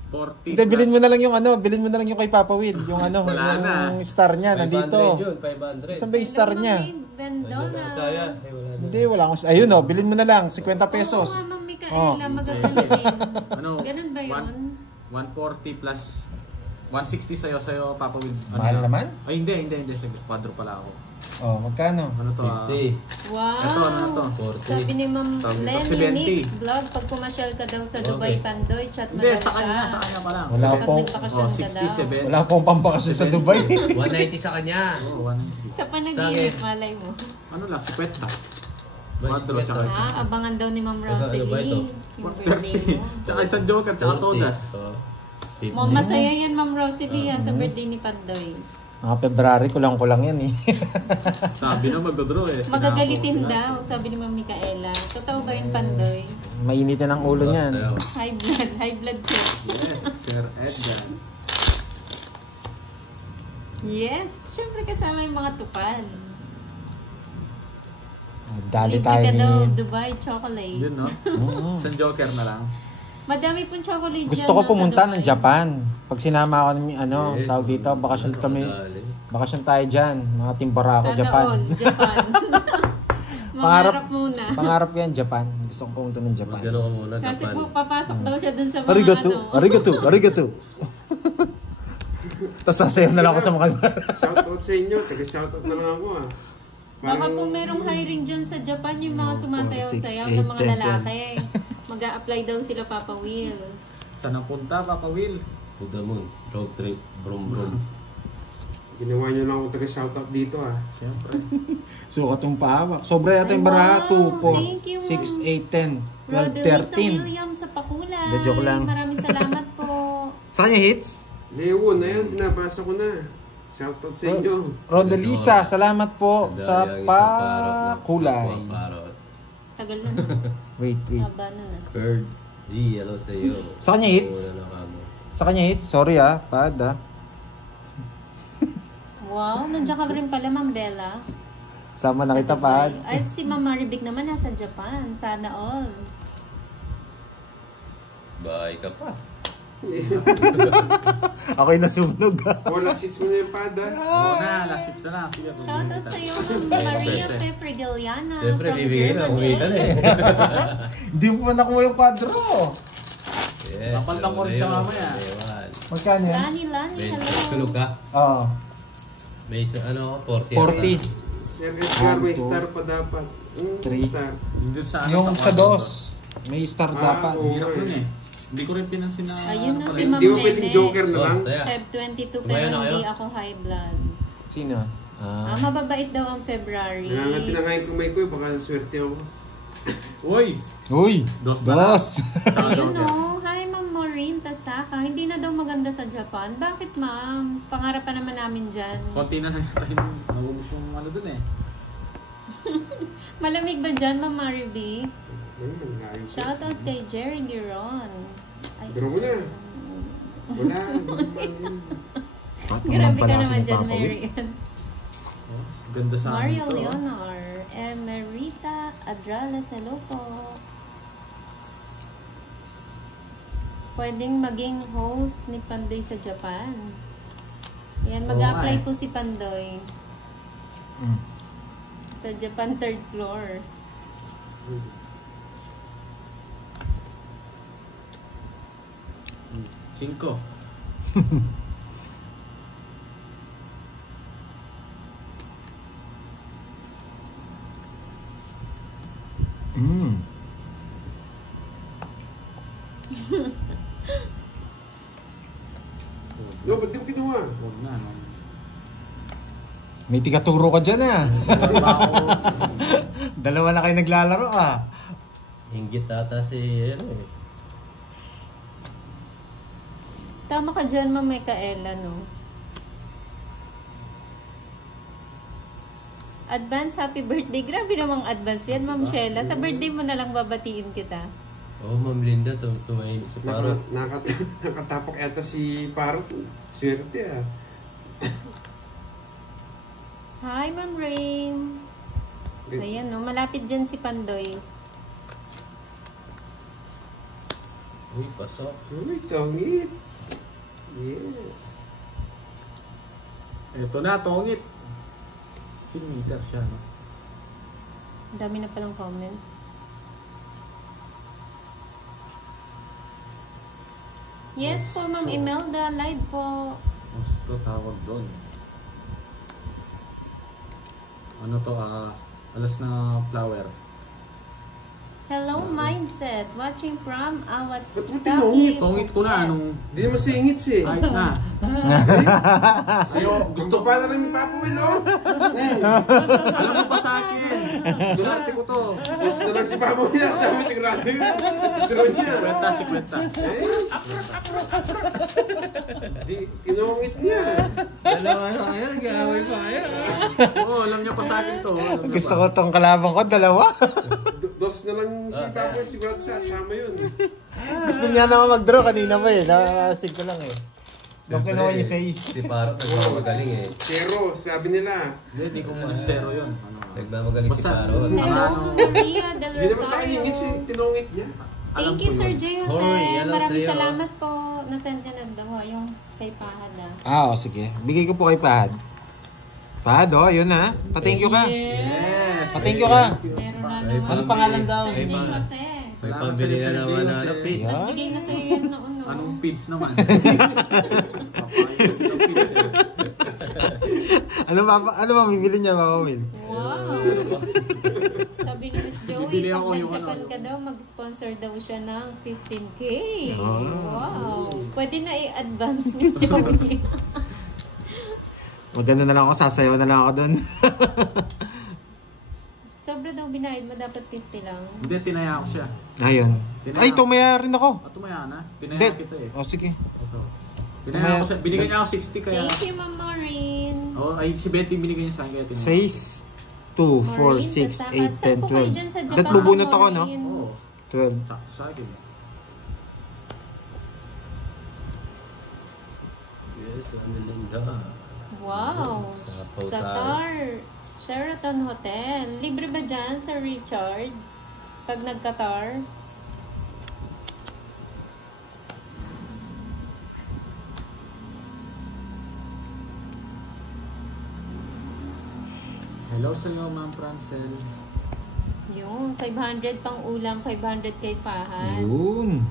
40 Hindi, bilhin mo na lang yung bilhin mo na lang yung kay Papa Will. Yung Wala na. yung star niya, 500 nandito. yun, 500. Saan ba yung star niya? Bendona. Kaya, ay wala na. Hindi, wala akong... Ayun oh, bilhin mo na lang, 50 pesos. Oo nga, Ma'am Oh. Micaela, magagalitin. Ano? Ganun ba yun? 140 plus 160 sa'yo, Papa Will. Ano Mahal yun? naman? Ay, hindi. Sige, quadro pala ako. Oh, magkano? Ano to? 50. Wow! Ito, ano to? 40. Sabi ni Ma'am Tawag dito, Lenny 70. Nix Vlog, pag pumasyal ka daw sa Dubai, Okay. Pandoy, chat mo Hindi, daw sa kanya pa lang. Wala Pag po. nagbakasyon ka daw. 67. Wala akong pampakasyon sa Dubai. 190 sa kanya. Oo, 190. Sa panaginip, Sakit. malay mo. Ano lang, supeta. Mas Quadro, beto. tsaka Abangan daw ni Ma'am Ano ba ito? Rosalie. Yung birthday 30. mo. Tsaka isang joker, tsaka 40. todas. So, Ma'am, masaya yan, Ma'am Rosalie, sa birthday ni Pandoy. Mga February, kulang-kulang yan eh. Sabi na magdodraw eh. Magagalitin daw, sabi ni Ma'am Micaela. Totoo ba yung Pandoy? Mainitin ang ulo niyan. High blood check. Yes, Sir Edgar. Yes, syempre kasama yung mga tupan. Dali Libre tayo ka daw, ni... Dubai chocolate. Yun, no? Isang joker na lang. Madami pong chocolate Gusto dyan, ko no, sa pumunta Dubai. ng Japan. Pag sinama ako ng Yes. tawag dito, bakasyon kami. Madali. Bakasyon tayo dyan, mga Timbarako, Sana Japan. all, Japan. Mangarap muna. Pangarap ko yan, Japan. Gusto kong pumunta ng Japan. Magano ka muna, Kasi Japan. po, papasok daw siya dun sa mga Arigato, arigato, arigato. Tapos sasayaw na lang ako sa mga... Shoutout sa inyo. Taga-shoutout na lang ako ah. Baka po merong hiring dyan sa Japan, yung mga sumasayaw-sayaw 6, ng mga 8, 10, lalaki. Mag-a-apply daw sila, Papa Will. Saan napunta, Papa Will? To the moon. Road trip. Brum brum. Ginawa nyo lang ako taga-shoutout dito ah. Siyempre. Sukat yung pahawak. Sobra yata yung Ay, baraha. wow. 2, Thank you, 4, 6, 8, 10, 12, Rodelisa 13. Williams sa Pakulay. Hindi, joke lang. Maraming salamat po. Sa kanya hits? Leo, na yan. Nabasa ko na. Shoutout sa inyo. Rodelisa, salamat po sa Madali ang isang parot na pakulay. kapwa parot. Tagal nun. Wait. Haba nun ah. Bird. Di, hello sa iyo. Sa kanya hits? Wala na kamo. Sa kanya hits? Sorry pad Wow, nandiyan ka rin pala, Ma'am Bella. Sama na kita, Pahad. Ay, si Ma'am Maribik naman nasa Japan. Sana all. Bye ka pa. Ako'y nasunog. Oh, last hits mo na yung pad, ha? Oo na, last hits na lang. Sige, Shoutout sa iyo, Ma'am Maria Pefregiliana. Siyempre, bibigay na. Kumita na eh. Hindi mo pa nakuha yung padro. Yes. Papaltan ko rin siya mamaya. Magkano yan? Lani, May hello. tulog ka? Oo. May isa, ano, 40. 40. Sir Edgar, may star pa dapat. Three. Star. Yung sa dos, may star dapat. oo. Hirap nun eh. Hindi ko rin pinansin na... Ayun na si rin. Ma'am Di ba pwedeng Nene. joker na lang? Feb 22 pero Kumain na kayo? hindi ako high blood. Sino? Mababait daw ang February. Nangangat na nga yung kamay ko, baka swerte ako. Uy! Uy! Dos na lang. Dos! Tsaka Ayun joker. o. Hi, Ma'am Maureen Tasaka. Hindi na daw maganda sa Japan. Bakit, Ma'am? Pangarap pa naman namin dyan. Konti na lang tayo nag-ubos yung ano dun eh. Malamig ba dyan, Ma'am Mariby? Ayun, Shoutout kay Jerry Giron. Ay, Pero mo na. Wala. grabe ka naman dyan, Marian. Oh, ganda sa Mario amin to, Leonor. Emerita Adrales, hello po. Pwedeng maging host ni Pandoy sa Japan. Yan, mag-apply po si Pandoy. Sa Japan 3rd floor. Cinco. No, ba't di mo kinuha? Huwag na, no? May tigaturo ka dyan ah. Trabaho. Dalawa na kayo naglalaro ah. Hinggit ata si, ano eh. Tama ka dyan, Ma'am Micaela, no? Advance happy birthday. Grabe namang advance yan, Ma'am Sheila. Sa birthday mo na lang babatiin kita. Oo, Ma'am Linda, tumayin si Paro. Nakatapok yata si Paro. Swerte, ah. Hi, Ma'am Rain. Ayan, no? Malapit dyan si Pandoy. Uy, pasok. Uy, tongit. Yes. Ito na, tongit. Meter siya, no? Ang dami na palang comments. Yes po, Ma'am Imelda. Live po. Gusto tawag doon. Ano to, alas na flower. Hello, Mindset. Watching from Awat. Ba't mo tinongit? Tongit ko na, anong... Hindi naman singit eh. Kahit na. Ayo, gusto pa na rin ni Papa Will, oh. Alam mo pa sa akin. Surate ko to. Gusto na lang si Papa Will. Sabi sigurado yun. Drone niya. Si Kwenta. Di, tinongit niya. Dalawa na kayo, nag-aaway pa kayo. Oo, alam niya pa sa akin to. Alam niya Gusto pa. ko tong kalabang ko, dalawa. Dos na lang si Papa Will. Sigurado siya, sama yun. Gusto niya naman mag-draw kanina pa eh. Nakakasig ko lang eh. Nung kinuha niya sa is. Si Paro, nagmamagaling eh. Zero, sabi nila. Hindi ko muna zero yun. Ano, Nagmamagaling si Basta- Paro. Hello, Maria Del Hindi naman sa akin Rosario. hingit, tinongit niya. Thank you, Sir J. Jose. Hoy, hello Maraming sa'yo. salamat po. Nasend niya na daw yung kay Pahad. Sige. Bigay ko po kay Pahad. Pahad, yun na. Pa-thank you ka. Yes. Pa-thank you ka. Meron na Ay, naman. Ano pangalan daw? Sir J. Jose. May Salamat pambili sa'yo, na Sir naman J. na Jose. pitch. Yeah. Nagbigay na sa'yo yan noon. No? Anong feeds naman? Ano ba bibili niya, Mama Will? Wow. Sabi ni Miss Joey, Bibili pag ako yung nag-Japan ano. ka daw, mag-sponsor daw siya ng 15K. Oh. Wow. Pwede na i-advance, Miss Joey. Maganda na lang ako, sasayaw na lang ako doon. Sobra daw binayad mo, dapat 50 lang. Hindi, tinaya ko siya. Ayun. Tinaya. Ay, tumaya rin ako. Tumaya na. Tinaya Hindi. kita eh. Sige. Ito. Tinaya ko siya. Binigyan niya ako 60 kaya... Thank you, Ma'am Maureen. Ay, si Betty binigyan niya sa akin kaya tinaya. 6, 2, 4, 6, 8, 10, Saan po kayo dyan sa 12. Japan, Tatlo bunot ako, no? Maureen? Oo. 12. Sakto sa akin. Yes, Ma'am Linda. Wow! Sapaw Qatar. Sheraton Hotel. Libre ba dyan sa Richard? Pag nag-Qatar? Hello sa iyo, Ma'am Francel. Yun, 500 pang ulam, 500 kay Fahad. Yun.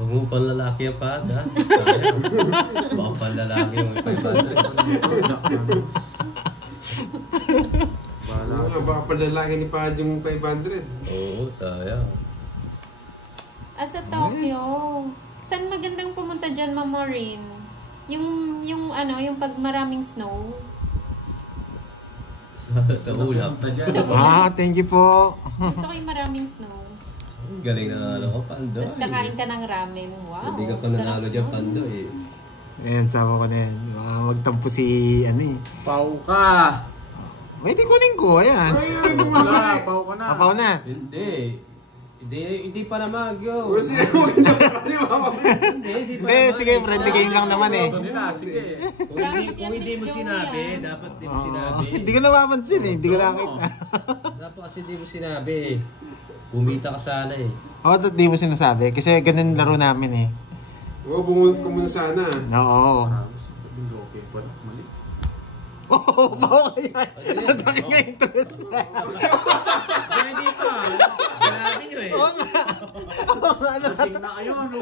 Huwag mo pang lalaki ang pad, ha? Sayang. Baka pang lalaki yung 500. Bala. Ano nga, baka palalaki ni Pahad yung 500. Oo, sayang. Sa Tokyo. Saan magandang pumunta dyan, Ma'am Maureen? Yung pag maraming snow. Sa ulam. Thank you po. Gusto ko yung maraming snow. Galing na ano ko, Pando. Tapos kakain ka ng ramen. Wow. Hindi ka pa sarap nanalo dyan, nun. Pando eh. Ayan, sama ko na yan. Magtampo si, Pau ka! May kunin ko, ayan. Wala, pau ka na. Apaw na. Hindi pa naman, yo. Kasi huwag na pa di ba? Hindi pa Hindi, naman. sige, friendly game lang naman eh. Ito nila, sige. Kung hindi mo sinabi, dapat hindi mo sinabi. Hindi ko napapansin eh, hindi ko nakita. Dapat kasi hindi mo sinabi. Bumita ka sana eh. Ba't di mo sinasabi? Kasi ganun laro namin eh. Oo, bumunot ko muna sana. Oo. Okay, wala, mali. Oo, bawa kaya. Nasakit nga yung tres. Hindi pa. Sinabi nyo eh. Lasing na kayo, ano?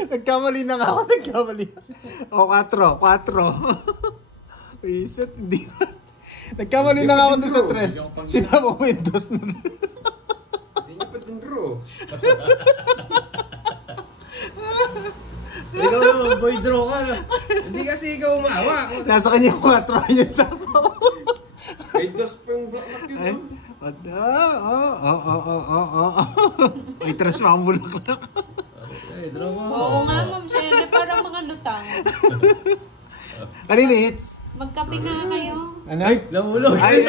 Nagkamali na nga ako, nagkamali. O, 4. Iset, hindi ba? Nagkamali na nga ako doon sa tres. Sinama mo yung dos na. Hindi niya pa din draw. Ikaw naman, boy draw ka. Hindi kasi ikaw umawak. Nasa kanya yung 4 yung sapaw. May dos pa yung black mark Ay, yun. what? May tres pa ang bulaklak. Eh, draw mo. Oo nga, Ma'am Shelley. Parang mga lutang. Kanina hits? Magkape nga kayo. Ano? Nahulog. Ay,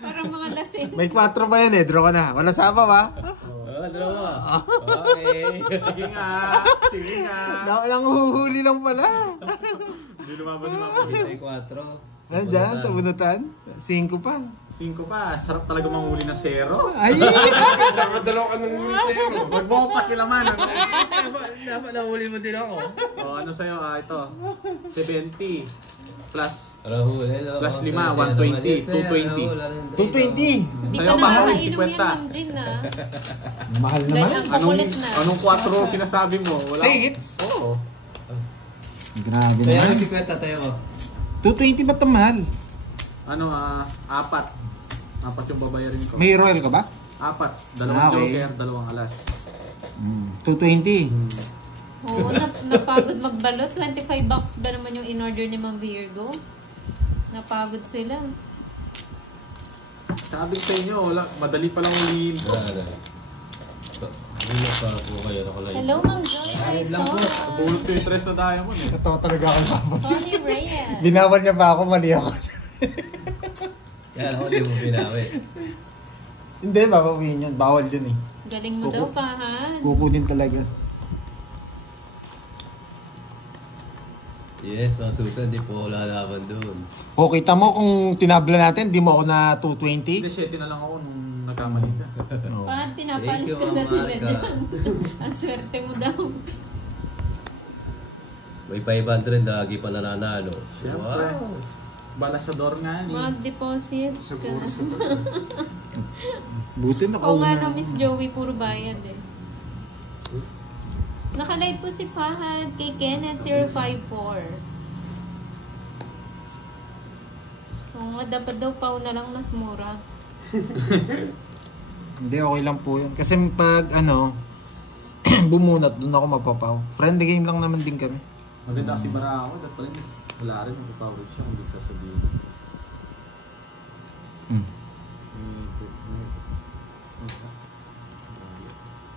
Parang mga lasing. may 4 pa yan eh. Draw ka na. Wala sapaw ha? Draw mo. Okay. Sige nga, sige nga. Nanguhuli lang pala. Hindi lumabas yung mga May 4. Nandyan, sa bunutan. 5 pa. 5 pa, sarap talaga manghuli ng 0. Ay! Nakadalaw ka ng zero. Huwag mo ko pakilaman, ano? Dapat nahuli mo din ako. O, ano sa'yo, ito. 70 plus Rahul, Plus 5, 120, 220. Hindi Sa'yo, pa mahal, nakakainom yan, 50. Ma'am Jean, ha? Mahal Dahil naman. ang kukulit na. Anong 4 sinasabi mo? Wala. 3 hits. Oo. Grabe Kaya naman. ang sikwenta tayo ko. 220 ba't ang mahal? Ano, 4. 4 yung babayarin ko. May royal ka ba? 4. 2 Okay. joker, 2 alas. 220. Oo, napagod magbalot. 25 bucks ba naman yung in-order ni Ma'am Virgo? Napagod sila. Sabi ko sa inyo, wala, madali palang ulihin ko. Hindi pa po kayo nakalay. Hello, Ma'am Joy. I lang po. saw. Bulot ko yung 3 na diamond eh. Totoo talaga ako sa Tony Reyes. Binawal niya ba ako? Mali ako. Kaya ako hindi mo binawi. Hindi, babawiin yun. Bawal yun eh. Galing mo daw, Pahan. Kukunin talaga. Yes, mga susan, di po lalaban doon. O, kita mo kung tinabla natin, di mo ako na 220? Hindi, 7 na lang ako nung nagkamali ka. No. Pahan, pinapalis Thank you, ka na Ma'am nila Marga. dyan. Ang swerte mo daw. May 500, lagi pa nananalo. Siyempre. Balasador nga ni. Mag-deposit. Buti Oo nakauna. nga no, Miss Joey, puro bayad eh. Nakalive po si Fahad kay Kenneth 054. Oo nga, dapat daw pau na lang mas mura. Hindi, okay lang po yun. Kasi pag bumunot, doon ako mapapaw. Friendly game lang naman din kami. Maganda kasi bara ako. Dapat pala wala rin. Magpapower siya kung di sasabihin.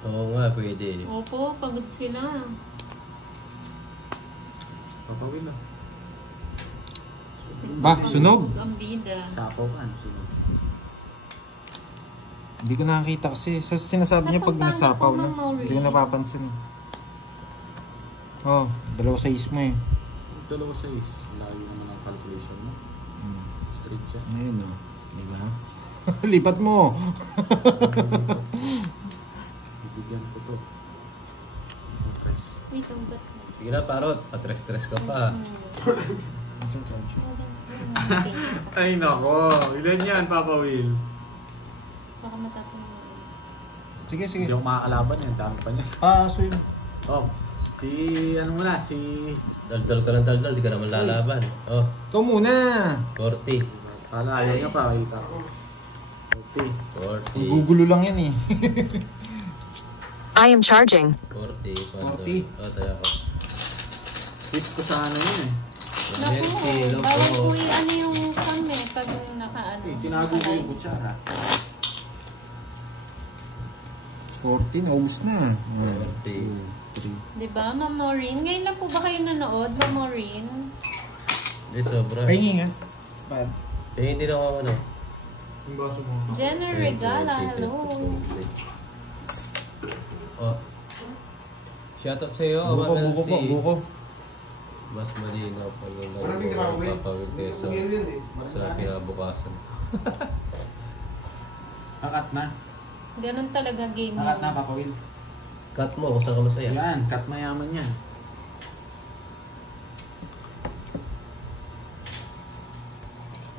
Oo nga, pwede. Opo, pagod sila. Papawin lang. Ba, sunog. Ang bida. Sapaw ka. Ano sunod? Hindi ko nakakita kasi. Sinasabi niya pag nasapaw na. Hindi ko napapansin. Oh, 2 size mo eh. 2 size. Layo naman ang calculation mo. Straight siya. Ayun o. Diba? Lipat mo. Bibigyan ko to. Wait, ang ba't? Sige na, parot. Patres-tres ka pa. Asan charge? Ay nako. Ilan yan, Papa Will? Baka matapon mo. Sige, sige. Hindi ako makakalaban yan. Dami pa niya. So yun. Oh. Si ano muna? Si... Daldal ka ng daldal, di ka naman lalaban. Oh, Ikaw muna. 40. Kala ayaw niya pa. Kita ko. 40. Gugulo lang yan eh. I am charging. 40. 40. Oh, tayo ako. Tip ko sa ano yun eh. Naku, bawal po ano yung kami pag nakaano. Tinago ko yung kutsara. 40, naubos na. 40. Diba, Ma'am Maureen? Ngayon lang po ba kayo nanood, Ma'am Maureen? Hindi, sobra. Pahingi nga. Bad. Eh, hindi na ako ano. Yung baso mo. Jenna Regala, hello. Oh. Shoutout sa'yo, Buko, Aman buko po, buko. Mas malinaw pa yung Maraming nakakawin. papawid kesa Umiyan yun eh. sa kinabukasan. Nakat na. Ganun talaga game Nakat na, yun. Papa Will. Cut mo kung saan ka masaya. Yan, cut mayaman yan.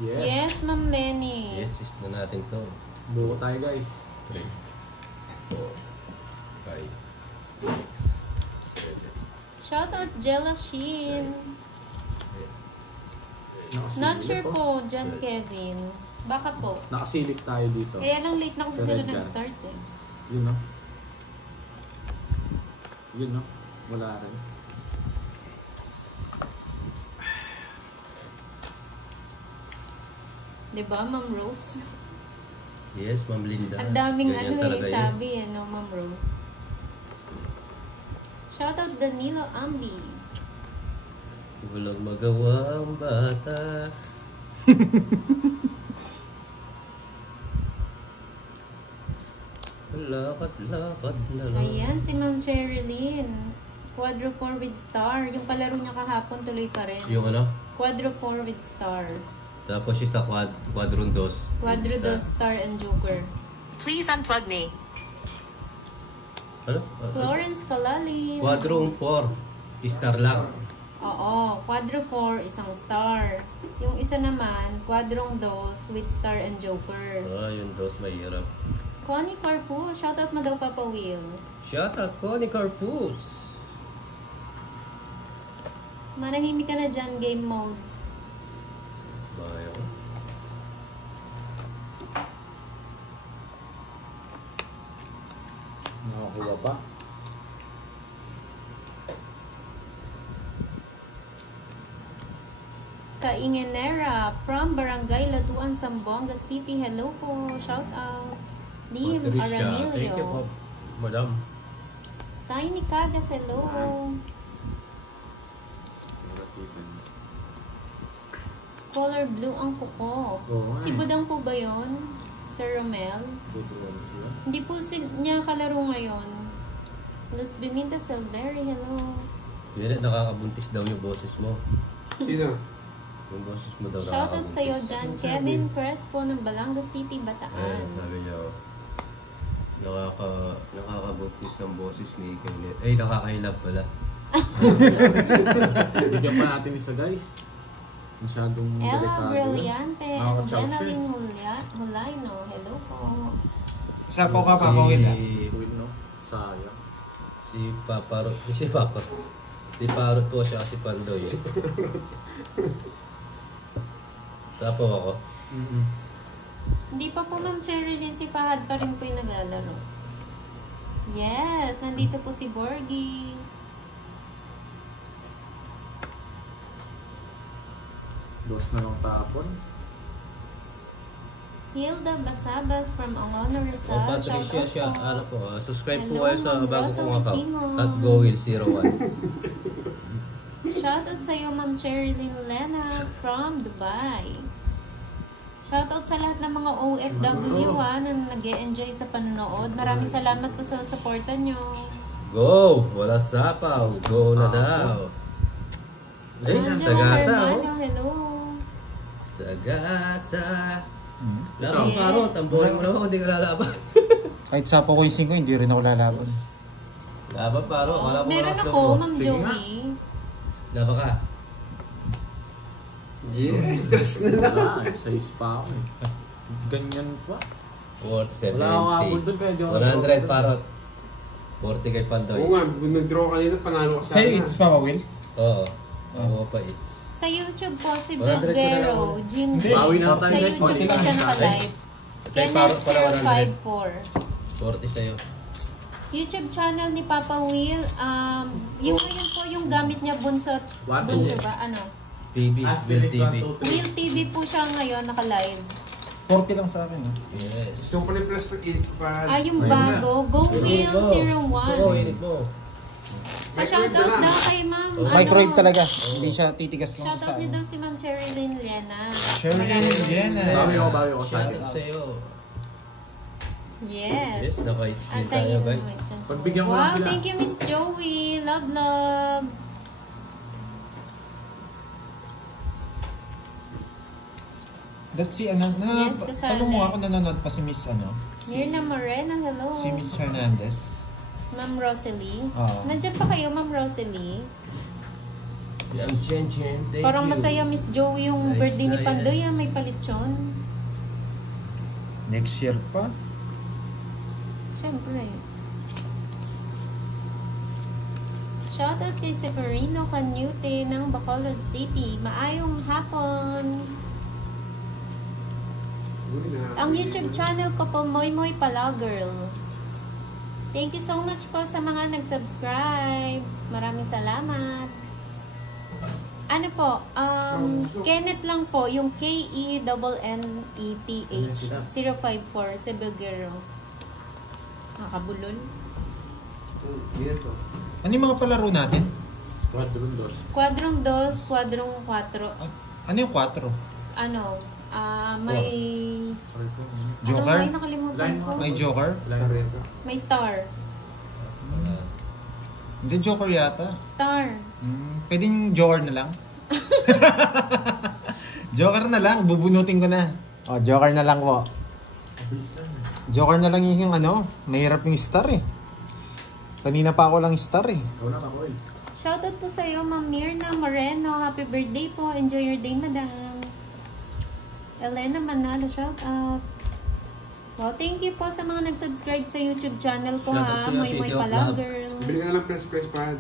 Yes, Ma'am Lenny. Yes, is na natin to. Buko tayo guys. 3, 4, 5, 6, 7. Shoutout Jella Sheen. Not sure po, John Kevin. Baka po. Nakasilip tayo dito. Kaya lang late na kasi Sa sila red car. nag-start eh. Yun no? Yun no? Wala rin. Diba, Ma'am Rose? Yes, Ma'am Linda. Ang daming Ganyan ano talaga eh, yun. sabi eh, no, Ma'am Rose. Shoutout Danilo Ambi. Walang magawa ang bata. Lakad-lakad na lang. Ayan, si Ma'am Cherilyn. Quadro 4 with star. Yung palaro niya kahapon, tuloy pa rin. Yung ano? Quadro 4 with star. Tapos yung quadron dos. Quadro 2 star and joker. Please unplug me. Ano? Florence Kalalin. Quadrong 4. Star lang. Oo, quadro 4, isang star. Yung isa naman, quadrong 2 with star and joker. Ah, yung dos mahirap. Connie Carpu, shoutout mo daw Papa Will. Shoutout Connie Carpoots. Manahimik ka na dyan, game mode. Bayo. Nakakuha pa. Kaingenera from Barangay Laduan, Zamboanga City. Hello po, shoutout. Lim Patricia, thank you po, Aranilio. madam. Tiny Kagas, hello. Color blue ang kuko. Oo, Si eh. Budang po ba yun? Sir Romel? Hindi po niya kalaro ngayon. Luz Benita Silveri, hello. Hindi, nakakabuntis daw yung boses mo. Sino? Yung boses mo daw Shoutout nakakabuntis. sa'yo dyan, Kevin Crespo ng Balanga City, Bataan. Sabi niya, nakakabuntis ng boses ni Kenneth. Ay, nakakahilab pala. Bigyan pa natin isa guys. Masyadong Ella delikado. Brillante and Nakaka-chow siya. Jenaline Hulayno, hello po. Sapaw ka, Papa Will. Win, no? Sayang. Si Paparot. Si Papa. Si Parot po siya si Pandoy. Sapaw ako. Hindi pa po Ma'am Cherilyn, si Fahad pa rin po yung naglalaro. Yes, nandito po si Borgie. Dos na lang tapon. Hilda Basabas from Angono Rizal. O Patricia Shoutout siya, po. ano po, subscribe po Hello, kayo sa Ma'am bago Rosa kong account. Matingon. At GoWill01. Shoutout sa'yo Ma'am Cherilyn Lena from Dubai. Shoutout sa lahat ng mga OFW na nag-e-enjoy sa panonood. Maraming salamat po sa suporta nyo. Go! Wala sapaw. Go na daw. Ay, sagasa. Hermano, hello. Sagasa. Laban paro, tambuhin mo naman, hindi ka lalaban. Kahit sapo ko yung 5, hindi rin ako lalaban. Laban paro, wala mo Meron oras ako, mo. Ma'am Sige nga. Joey. Laban ka. Yes, dos na lang. Wala, size pa ako eh. Ganyan pa. Worth 70. Wala akong abot doon, kaya di ako 100 parot. 40 kay Pandoy. Oo nga, nag-draw kanina, panalo ka sana. Sa'yo, it's Papa Will? Oo. Ako pa it's. Sa YouTube po, si 100 ko na lang. Dogero, Jim J. Bawi na Sa tayo, guys. YouTube po siya naka-live. Kay Parot pala Kenneth054. 40 sa'yo. YouTube channel ni Papa Will, yung ngayon po yung gamit niya bunso What? ba? Ano? TV, Bill TV. Will TV po siya ngayon naka-live. 40 lang sa akin. Yes. Gusto ko pala yung plus pa. Yung Ayun bago, Go Will Oo, 01. init mo. Pa-shoutout na kay Ma'am. Microwave talaga. Hindi siya titigas lang sa Shoutout niyo ano. daw si Ma'am Cherilyn Lena. Sherilyn Jenna. Bawi ako sa akin. Shoutout sa'yo. Yes. Yes, naka-HD tayo Antayin mo. guys. Pagbigyan mo lang Wow, sila. thank you Miss Joey. Love, love. That's si ano, Yes, kasali. tanong mo ako nanonood pa si Miss ano? Mirna Morena, hello. Si Miss Hernandez. Ma'am Rosalie. Oo. Nandiyan pa kayo, Ma'am Rosalie? Yang Chen Chen, thank Parang you. masaya Miss Joey yung Nice, birthday ni nice. Pandoy. May palitsyon. Next year pa. Siyempre. Shoutout kay Severino Canute ng Bacolod City. Maayong hapon. Ang YouTube channel ko po, Moy Moy Pala Girl. Thank you so much po sa mga nag-subscribe. Maraming salamat. Ano po, Kenneth lang po, yung KENNETH 054 Sebelguero. Nakabulol. Ano yung mga palaro natin? Quadron dos. Quadrong 2, Quadrong 4. Ano yung 4? Ano, may... Joker? Ano, may nakalimutan Line ko. May Joker? May star. Hindi Joker yata. Star. Pwedeng Joker na lang. Joker na lang, bubunutin ko na. Oh, Joker na lang po. Joker na lang yung ano, mahirap yung star eh. Kanina pa ako lang star eh. Ikaw na, Pakoy. Shoutout po sa iyo, Ma'am Mirna Moreno. Happy birthday po. Enjoy your day, madam. Elena Manalo, shoutout. Wow, thank you po sa mga nag-subscribe sa YouTube channel ko Shoutout ha. sa'yo, Moy Moy City of Pala Love. Girl. Bili ka na lang press pad.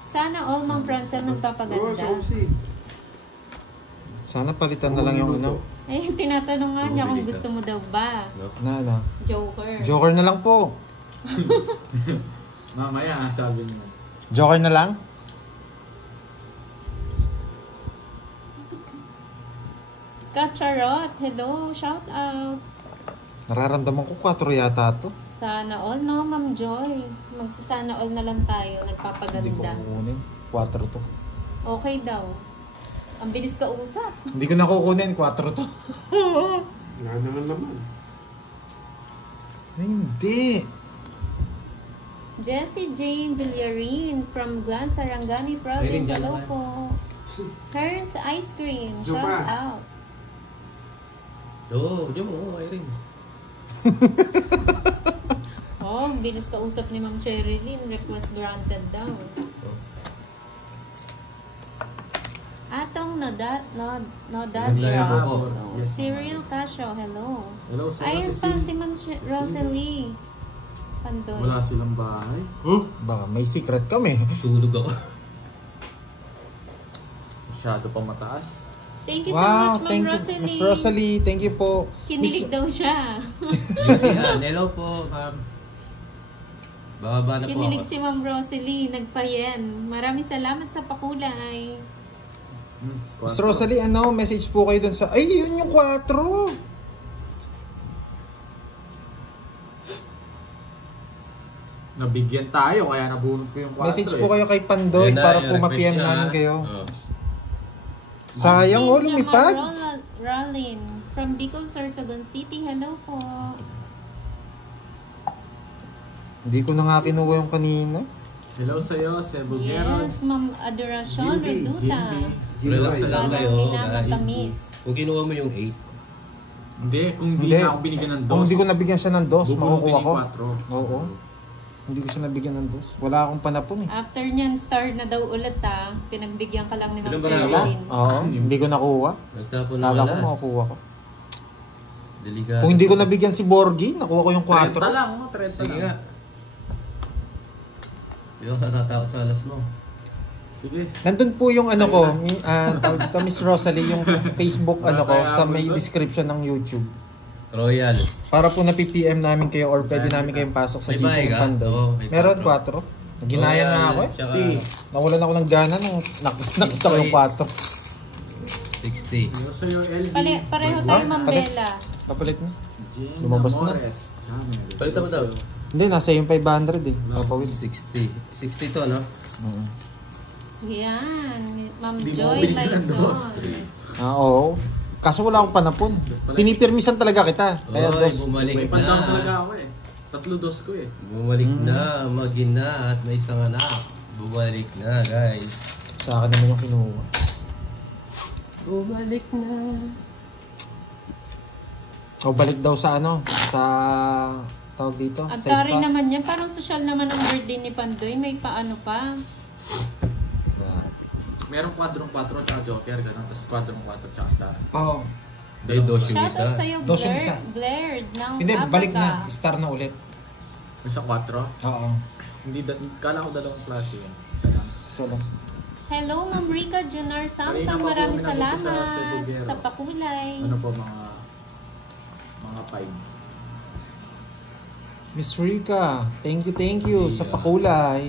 Sana all Ma'am Francel Oo, nagpapaganda. sa OC. Sana palitan na lang yung ano. Ay, tinatanong nga niya kung gusto mo daw ba. Na ano. Joker. Joker na lang po. Mamaya, sabi niyo. Joker na lang? Kacharot, hello, shoutout. Nararamdaman ko 4 yata to. Sana all, no, Ma'am Joy. Magsasana all na lang tayo, Hindi ko nagpapaganda. kukunin. 4 to. Okay daw. Ang bilis ka usap. Hindi ko na kukunin. 4 to. Wala na nga naman. Ay, hindi. Jessie Jane Villarin from Glan Sarangani Province. Ayun, dyan Hello naman. po. Parents Ice Cream. Diyo Shout ba? out. Oo, diyan mo, Irene. Oh, bilis ka usap ni Ma'am Cherilyn. Request granted daw. Atong Nodas Naglayo po po. Cyril Casio, hello. Hello, sir. Ayun pa si Ma'am Rosalie Pandoy. Wala silang bahay. Baka may secret kami. Sulog ako. Masyado pa mataas. Thank you so Wow, much, Ma'am thank you. Rosalie. Miss Rosalie, thank you po. Kinilig daw siya. Yan, hello po, ma'am. Bababa na po Kinilig ako. si Ma'am Rosalie, nagpayen. Maraming salamat sa pakulay. Miss Rosalie, ano, message po kayo dun sa... Ay, yun yung 4. Nabigyan tayo, kaya nabunod ko yung 4 Message po kayo kay Pandoy Yan na, para yung po request ma-PM niya, namin ha? kayo. Oo. Sayang, oh, lumipad. Rollin. From Bicol, Sorsogon City. Hello po. Hindi ko na nga kinuha yung kanina. Hello sa'yo, Cebu Gerald. Yes, Ma'am Adoracion Reduta. Relax lang kayo, Minamatamis. Kung kinuha mo yung 8, Hindi, kung hindi Hindi. na ako binigyan ng dos. Kung hindi ko nabigyan siya ng dos, bubunutin makukuha ko. yung 4. Oo. Hindi ko siya nabigyan ng dos. Wala akong panapon eh. After niyan, star na daw ulit ha. Pinagbigyan ka lang ni Ma'am Ilan ba na Geraldine. Oo, hindi ko nakuha. nagtapon na Kala ko malas. makukuha ko. Delikado. Kung hindi ko nabigyan si Borgie, nakuha ko yung 30 4. lang, 30 Sige lang. nga. Hindi ako natatakot sa alas mo. Sige. Nandun po yung ano ko, tawag dito, Miss Rosalie, yung Facebook ano ko, sa may description ng YouTube. Royal. Para po na-PPM namin kayo or pwede namin kayong pasok sa May GC bahay ka? Pandoy. Oo, may Meron 4. 4. Ginaya Royal, nga ako eh. tsaka Nawalan ako ng gana nung nakita ko yung 4. 60. Hello sa'yo, LB. Pareho tayo, Ma'am Palit. Bella. Kapalit na. Gina Lumabas na. Mores. Palita mo daw. Hindi, nasa yung 500 eh. Papawin. 60. 60 to, no? Oo. Yan. Ma'am Di mo Joy binigyan ng dos. Maison. Oo. Kaso wala akong panapon. Pinipirmisan talaga kita. Kaya Oy, dos. bumalik May pandang talaga na. ako eh. 3 dos ko eh. Bumalik na, magina at may isang anak. Bumalik na, guys. Sa akin naman yung kinuha. Bumalik na. O balik daw sa ano, sa tawag dito. At sa tari stock. naman yan. Parang social naman ang birthday ni Pandoy. May paano pa. Merong 4-4 tsaka Joker, gano'n. Tapos 4-4 tsaka Star. Oo. Hindi, dos yung isa. Shoutout sa'yo, Dos yung isa. Blair ng Hindi, Africa. balik na. Star na ulit. Yung sa 4, Oo. hindi, kala ko dalawang klase yun. Isa lang. So lang. Hello, Ma'am Rica Junar Kanina Samsung. po Maraming kami nandito sa salamat Sebugero. sa pakulay. Ano po, mga 5. Miss Rica, thank you sa Yeah. pakulay.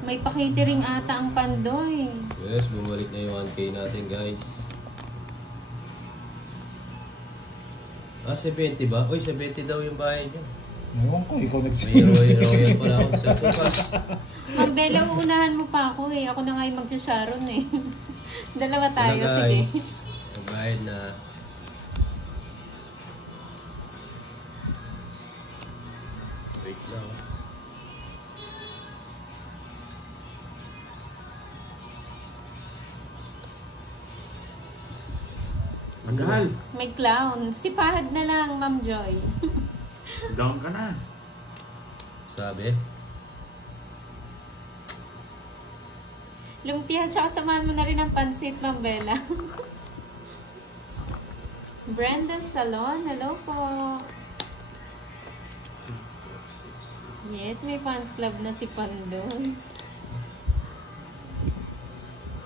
May pa-catering ata ang Pandoy. Yes, bumalik na yung 1K natin, guys. 70 ba? Uy, 70 daw yung bahay niya. Ewan ko, ikaw May nagsabi. royal pala ako sa tupa. Ma'am Bella, uunahan mo pa ako eh. Ako na nga yung magsasharon eh. Dalawa tayo, Wala, sige. guys. Nagbayad na. Wait lang. Magal. May clown. Sipahad na lang, Ma'am Joy. Down ka na. Sabi? Lumpia, tsaka samahan mo na rin ang pansit, Ma'am Bella. Brenda Salon, hello po. Yes, may fans club na si Pandoy.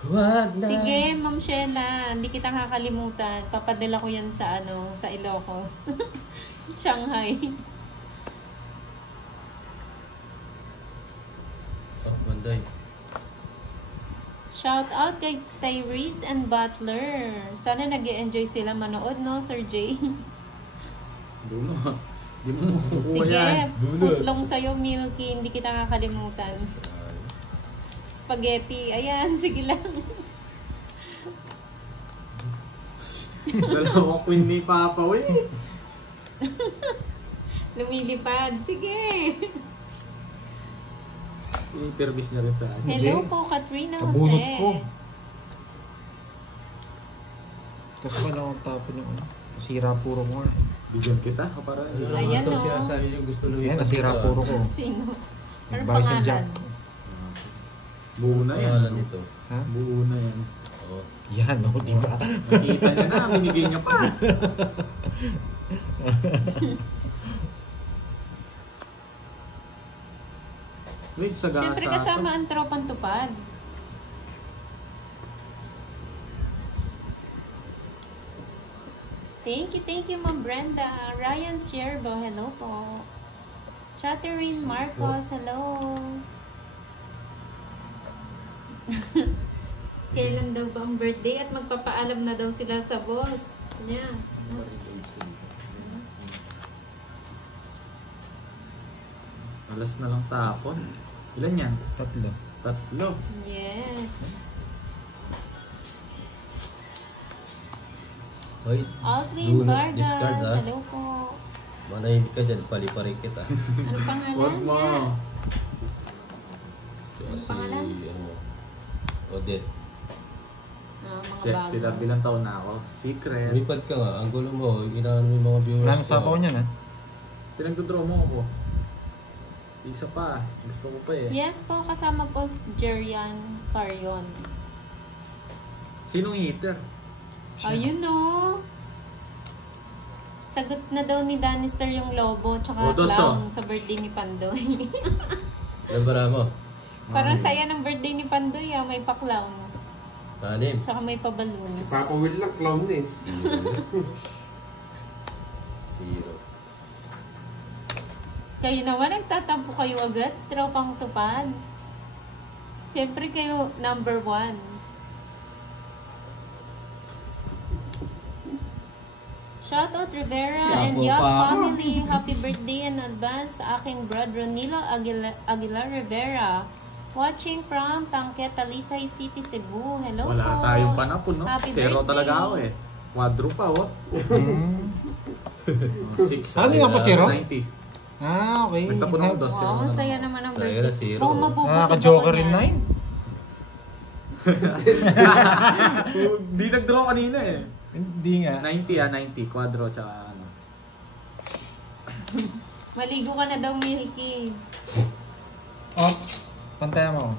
Wag na. Sige, Ma'am Sheila, hindi kita kakalimutan. Papadala ko yan sa sa Ilocos. Shanghai. Oh, Manday. Shout out kay Tyrese and Butler. Sana nag-enjoy sila manood, no, Sir Jay? Duno. Di mo makukuha Sige, yan. footlong sa'yo, Milky. Hindi kita kakalimutan. Spaghetti. Ayan, sige lang. Dalawang queen ni Papa, we. Lumilipad. Sige. I-service na rin sa akin. Hello Hindi. po, Katrina Nabunot Jose. ko. Kasi wala akong tapon yung ano. Nasira puro ko nga. Bigyan kita para Ayan, to no. siya sa yung gusto lumipat. Ayan, nasira dito, puro ko. Sino? Ano Nagbayad sa pangalan? jack. buo na yan. Pangalan nito. Ha? Buo na yan. Oo. Yan, o, di ba? Nakita niya na, binigay niya pa. Wait, sa Siyempre kasama ang tropang tupad. Thank you, Ma'am Brenda. Ryan Sherbo, hello po. Catherine Marcos, hello. Kailan daw ba ang birthday at magpapaalam na daw sila sa boss niya. Alas na lang tapon. Ilan yan? 3. 3. Yes. Hoy, Alvin do not discard, Vargas, ha? hello po. Manahimik ka dyan, paliparin kita. Ano pangalan Huwag mo. niya? Ano pangalan? Odette. Mga bago. Sila bilang taon na ako. Secret. Lumipad ka nga, ang gulo mo, inaano mo yung mga viewers. Wala nang sabaw niyan, ha? Pinagdodraw mo ako. Isa pa. Gusto ko pa eh. Yes po, kasama po si Jerian Carion. Sinong hitter? Ayun no. Sagot na daw ni Danister yung lobo tsaka Odos, clown sa birthday ni Pandoy. Nabara mo. Parang saya ng birthday ni Pandoy may pa-clown. 6. Tsaka may pa-balloons. Si Papa Will lang, clown eh. 0. Kayo naman, nagtatampo kayo agad. Tropang tupad. Siyempre kayo number 1. Shoutout Rivera and Yapo Yak pa. family. Happy birthday in advance sa aking brother Ronilo Aguilar Rivera. Watching from Tangke, Talisay City, Cebu. Hello Wala po. tayong panapon, no? Happy Zero birthday. talaga ako eh. Quadro pa, oh. 6. Ah, hindi nga pa zero? 90. Ah, okay. Nagtapon ako dos. Wow, ang saya naman ang Saya birthday. na, zero. Kung mabubusog Nakaka-joker ako rin niyan. 9. Di nag-draw kanina eh. Hindi nga. 90 quadro tsaka ano. Maligo ka na daw, Milky. Oh, pantayan mo.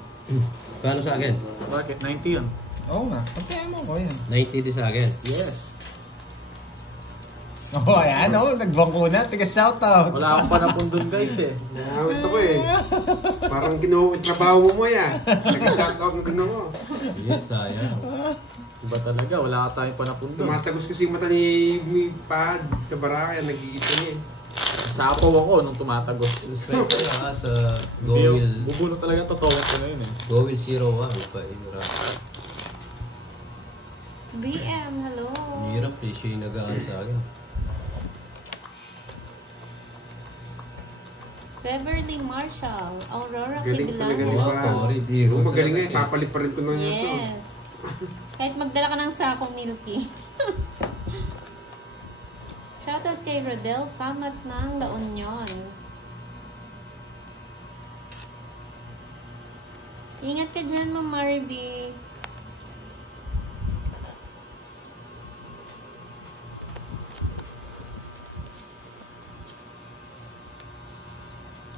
Paano sa akin? Bakit? 90 yun. Oo nga, pantayan mo ko yan. 90 din sa akin. Yes. Oh, ayan nagbangko na. Tiga shoutout. Wala akong panapon dun guys eh. Nakawit ako eh. Parang ginawa trabaho mo ya. Nag-shoutout na din ako. Yes, sayang. Iba talaga, wala ka tayong panapon dun. Tumatagos kasi yung mata ni Pad sa baraka, nagigita niya eh. Sapaw ako nung tumatagos. Respect na sa Hindi yung Gowil. bubuno talaga, totoo ko na yun eh. Gowil 01. Pa-ira. BM, hello. Hirap eh, siya yung nag-aan sa akin. Beverly Marshall, Aurora Galing talaga ni Wow, Kibilano. Pad. sorry, zero Kung magaling nga eh, talaga eh. papalit pa rin ko na nga ito. Yes. Kahit magdala ka ng sakong Milky. Shoutout kay Rodel Kamat ng La Union. Ingat ka dyan, Ma'am Maribie.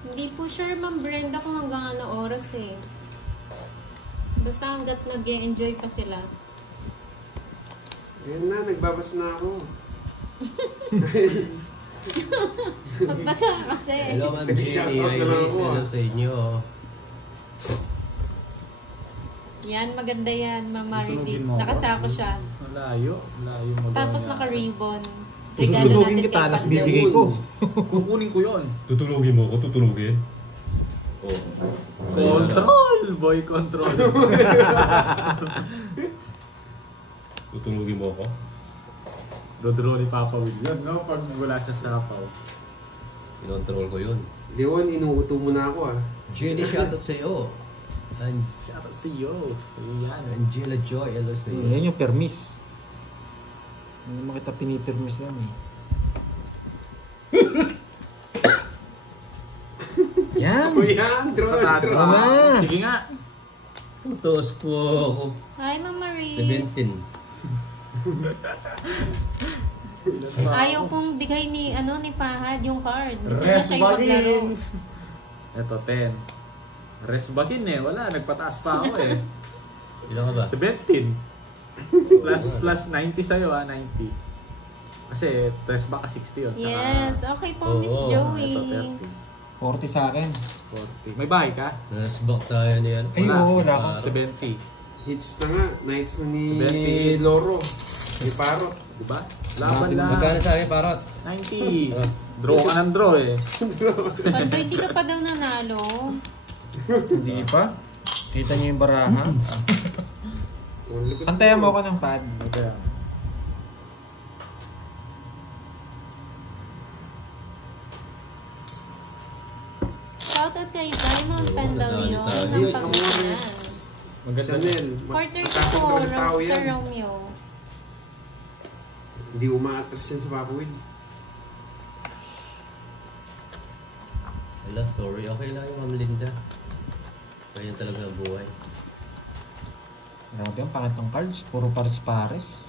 Hindi po sure, Ma'am Brenda, kung hanggang ano oras eh. Basta hanggat nag-enjoy pa sila. Ayan na, nagbabas na ako. Magbasa ka kasi. Hello, Ma'am Nag-shout Jenny. out na lang Iris, ako, hello ah. sa inyo. Yan, maganda yan, Ma'am Susunugin Maribie. mo ako? Nakasako siya. Malayo mo Tapos daw niya. naka-ribbon. Susunugin kita, kay alas Pandoy. bibigay ko. Kukunin ko yun. Tutulugin mo ako, tutulugin. Oh. Control! Boy, control. Tutulugin mo ako? Dodraw ni Papa Will yun, no? Pag wala siya sa sapaw. Kinontrol ko yun. Leon, inuuto mo na ako ah. Jenny, shoutout sa iyo. Shout out si yo. So yan. Angela Joy, hello sa iyo. Yan yung permis. Hindi naman kita pinipermis yan eh. Yan! O yan, draw, Pataas draw. ka. na. Sige nga. Putos po ako. Hi, Ma'am Marie. 17. Ayaw pong bigay ni Fahad yung card. Gusto niya siya yung paglaro. Ito, 10. Resbakin eh. Wala, nagpataas pa ako eh. Ilan ka ba? 17. Plus 90 sa'yo 90. Kasi resback ka 60 yun. Tsaka, Yes, okay po, Miss Oo, Joey. ito, 40 sa akin. 40. May bahay ka? Nasbak tayo niyan. Ay, oo, wala ka. 70. Hits na nga, nights na ni 70. Loro. Ni Paro. Diba? Laban lang. Magkano sa akin, parot? 90. Draw ka ng draw eh. Pandoy, hindi ka pa daw nanalo. Hindi pa. Kita niyo yung baraha. Antayan mo ako ng pad. Okay. Shoutout kay Diamond Oo, Pendalion nadali tayo. ng Gio Pangasinan. Maganda. Chanel. Quarter Matapos ko, na tao Sir yan. Romeo. Hindi umaatras yan sa Papa Will. Wala, sorry. Okay lang yung Ma'am Linda. Kaya talaga ang buhay. Grabe ang pangit ng cards. Puro pares-pares.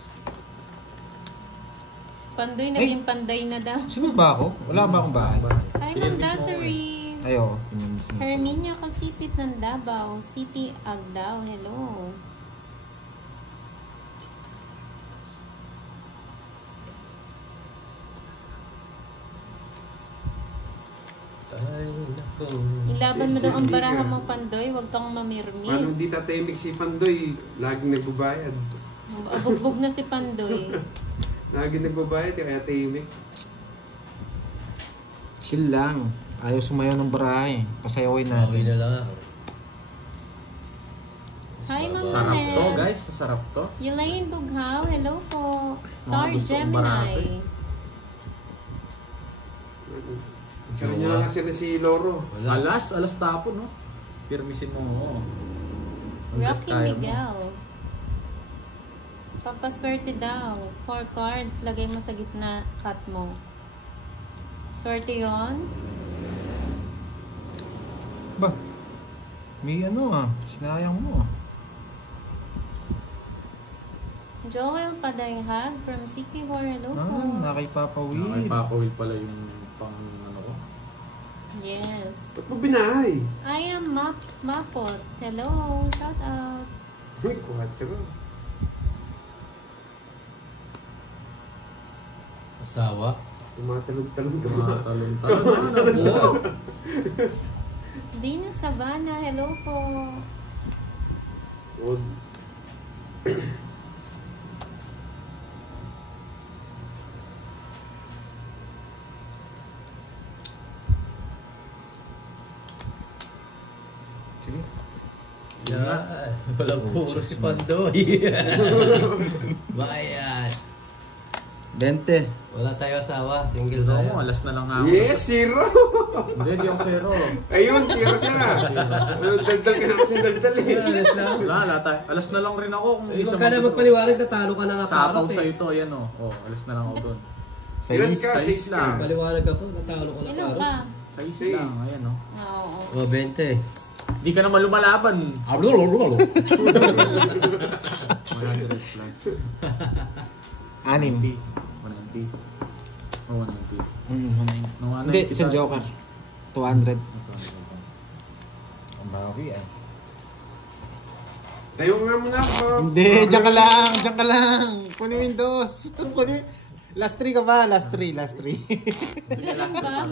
Pandoy naging panday na daw. Sino ba ako? Wala ba akong bahay? Hi, Ma'am Dassery. Ayo, pinamiss niyo. Herminia Kasipit ng Davao. City Agdao. Hello. Ay, naku. Ilaban mo daw ang baraha mo, Pandoy. Huwag kang Paano mamirmis. di tatahimik si Pandoy? Laging nagbabayad. Abugbog na si Pandoy. Laging nagbabayad, kaya tahimik. Chill lang. Ayaw sumayaw ng barahe. Pasayawin Okay natin. na lang. Hi, Ma'am Sarap to, Manel. guys. Sarap to. Elaine Bughaw. Hello po. Star Mga gusto kong barato Gemini. Sabi niya lang kasi na si Loro. Wala. Alas tapo, no? Pirmisin mo. Oo. Rocky Kaya mo. Miguel. Papaswerte daw. 4 cards. Lagay mo sa gitna. Cut mo. Swerte yun. Ba? May ano ah. Sinayang mo ah. Joel Padayhag from City Hor. Hello po. Nakay Papa Ay, Will. Papa Will pala yung pang ano ko. Yes. Ba't mo binahay? I am Mapot. Hello. Shout out. Uy, 4. Asawa. Tumatalon-talon ka. Talon-talon. Wow. Venus Sabana. Hello po. Odd. Sige. Yan. Walang puro si Pandoy. Bayan. 20. Wala tayo asawa. Single Oo, tayo. alas na lang nga ako. Yes, 0! Hindi, di ako zero. Ayun, 0 siya. Dagdag ka na kasi dagdag eh. Alas lang. Wala, alas na lang rin ako. Kung Eh, isa wag ka na magpaliwanag na talo ka na nga Sapaw parot sa eh. ito, ayan o. Oh, alas na lang ako doon. Ilan Size. ka? Size 6 lang. ka. Paliwanag ako, natalo ko na Ilan parot. ka? Size Size. lang, ayan o. Oo. O, 20. Di ka naman lumalaban. 100 plus. 6. 190. Oh, 190. No, 190 Hindi, isang tayo. joker. 200. Ang bawi ah. Tayo nga muna ako. Hindi, diyan ka lang. Diyan ka lang. Kunin mo yung dos. Kunin. Last 3 ka ba? Last 3. Ganun ba,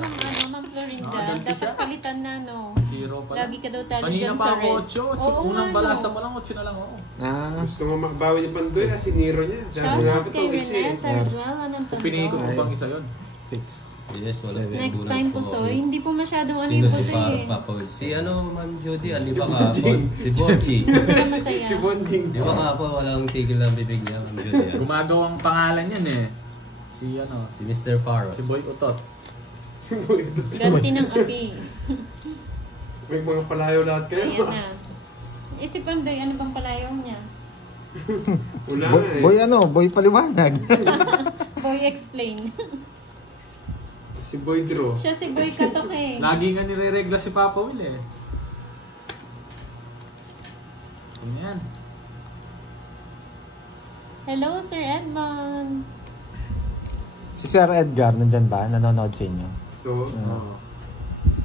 Ma'am Florinda? Dapat palitan na, no? Zero pala. Lagi ka daw talo Kanina dyan pa sa ako red. 8. Oo Unang nga, balasa no? mo lang, 8 na lang ako. Ah. Gusto mo makabawi ni Pandoy ha, siniro niya. Sabi Shout nga out ba ito, kay isa Rene eh. Sarzuela ng Kung piniko ko Tondo. bang isa yun? 6. Yes, wala. Next time po, Soy. Hindi po masyadong ano Sino yung si pusoy Parot eh. Papa Will? Si ano, Ma'am Judy, aliba ka po. Si Borgie. Masaya. Si Bonjing. Di ba nga po, walang tigil ng bibig niya, Ma'am Judy. ah. Gumagawang pangalan yan eh. Si ano, Si Mr. Parot. si Boy Utot. Ganti ng api. May mga palayo lahat kayo. Ayan na. Isipan doy, ano bang palayaw niya? Wala Boy, nga eh. boy ano? Boy paliwanag. Boy explain. Si Boy Draw. Siya si Boy Katok eh. Lagi nga nire-regla si Papa Will eh. Ayan. Hello, Sir Edmond. Si Sir Edgar, nandyan ba? Nanonood sa inyo. So, Oh.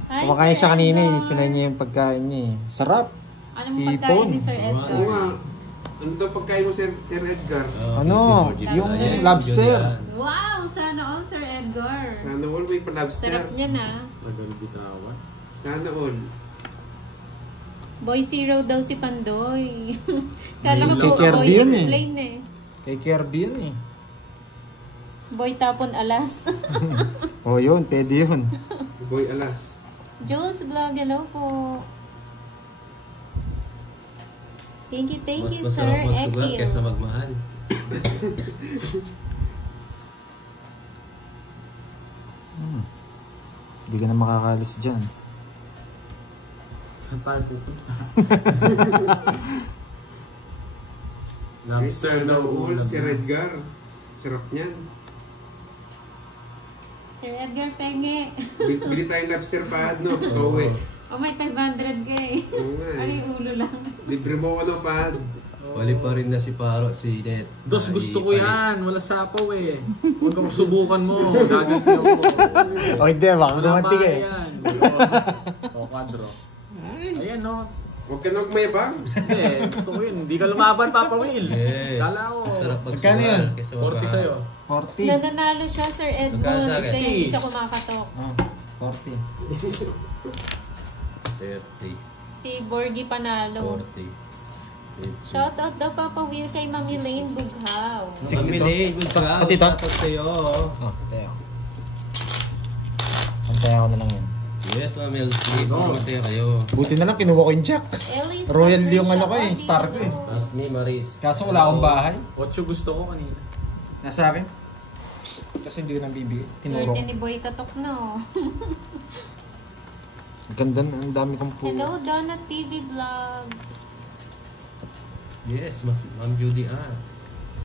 Hi, Kumakain Sir siya kanina eh. Edgar. Sinay niya yung pagkain niya eh. Sarap. Anong pagkain ni Sir oo Edgar? nga. Ano daw pagkain mo, Sir Edgar? Ano? Si Borgie Yung pala yan, lobster. Judy, ah. Wow, sana all, Sir Edgar. Sana all may pa-lobster. Sarap niya na. Tagal bitawan. Sana all. Boy Zero daw si Pandoy. Kala ko Kay po, Kirby Boy yun eh. explain eh. Kay Kirby yun eh. Boy Tapon Alas. Oh yun, pwede yun. Si Boy Alas. Jules Vlog, hello po. Thank you, Mas Sir masarap magsugal kaysa Ekil. magmahal. Hindi ka na makakalis dyan. Saan tayo pupunta? Ay, sana all, Sir Edgar. Sarap niyan. Sir Edgar Penge. Bili tayong lobster pad, no? Pauwi. Oh, may 500 ka eh. Oo nga Ano eh. yung ulo lang? Libre mo ako ng pad. Wali pa rin na si Paro, si Net. Dos, gusto ko yan. Wala sapaw eh. Huwag ka subukan mo. Gagantihan mo. O hindi, baka Wala naman tig ba eh. yan? O, quadro. Ayan no. Huwag ka nang mayabang. Hindi, gusto ko yun. Hindi ka lumaban, Papa Will. Yes. Kala ko. Sarap Magkano yun? 40 sa'yo. 40. Nananalo siya, Sir Edmund. Magkano sa akin? Kaya hindi siya kumakatok. Oh, 40. 30, Si Borgie panalo. 40. Shoutout daw Papa Will kay Mami Lane Bughaw. Mamili, good job. Pati to? Shoutout sa'yo. Oh, pantay ako. Pantay ako na lang yan. Yes, Ma'am Elsie. Masaya kayo. Buti na lang, kinuha ko yung jack. Ellie Royal Stalker yung ano ko siya. eh, star ko eh. Asmi, Maris. Kaso wala akong bahay. 8 gusto ko kanina. Nasa akin. Kasi hindi ko nang bibigay. Tinuro Swerte ko. ni Boy Katok na oh. Ganda na, ang dami kong po. Hello, Donna TV Vlog. Yes, Ma'am Judy.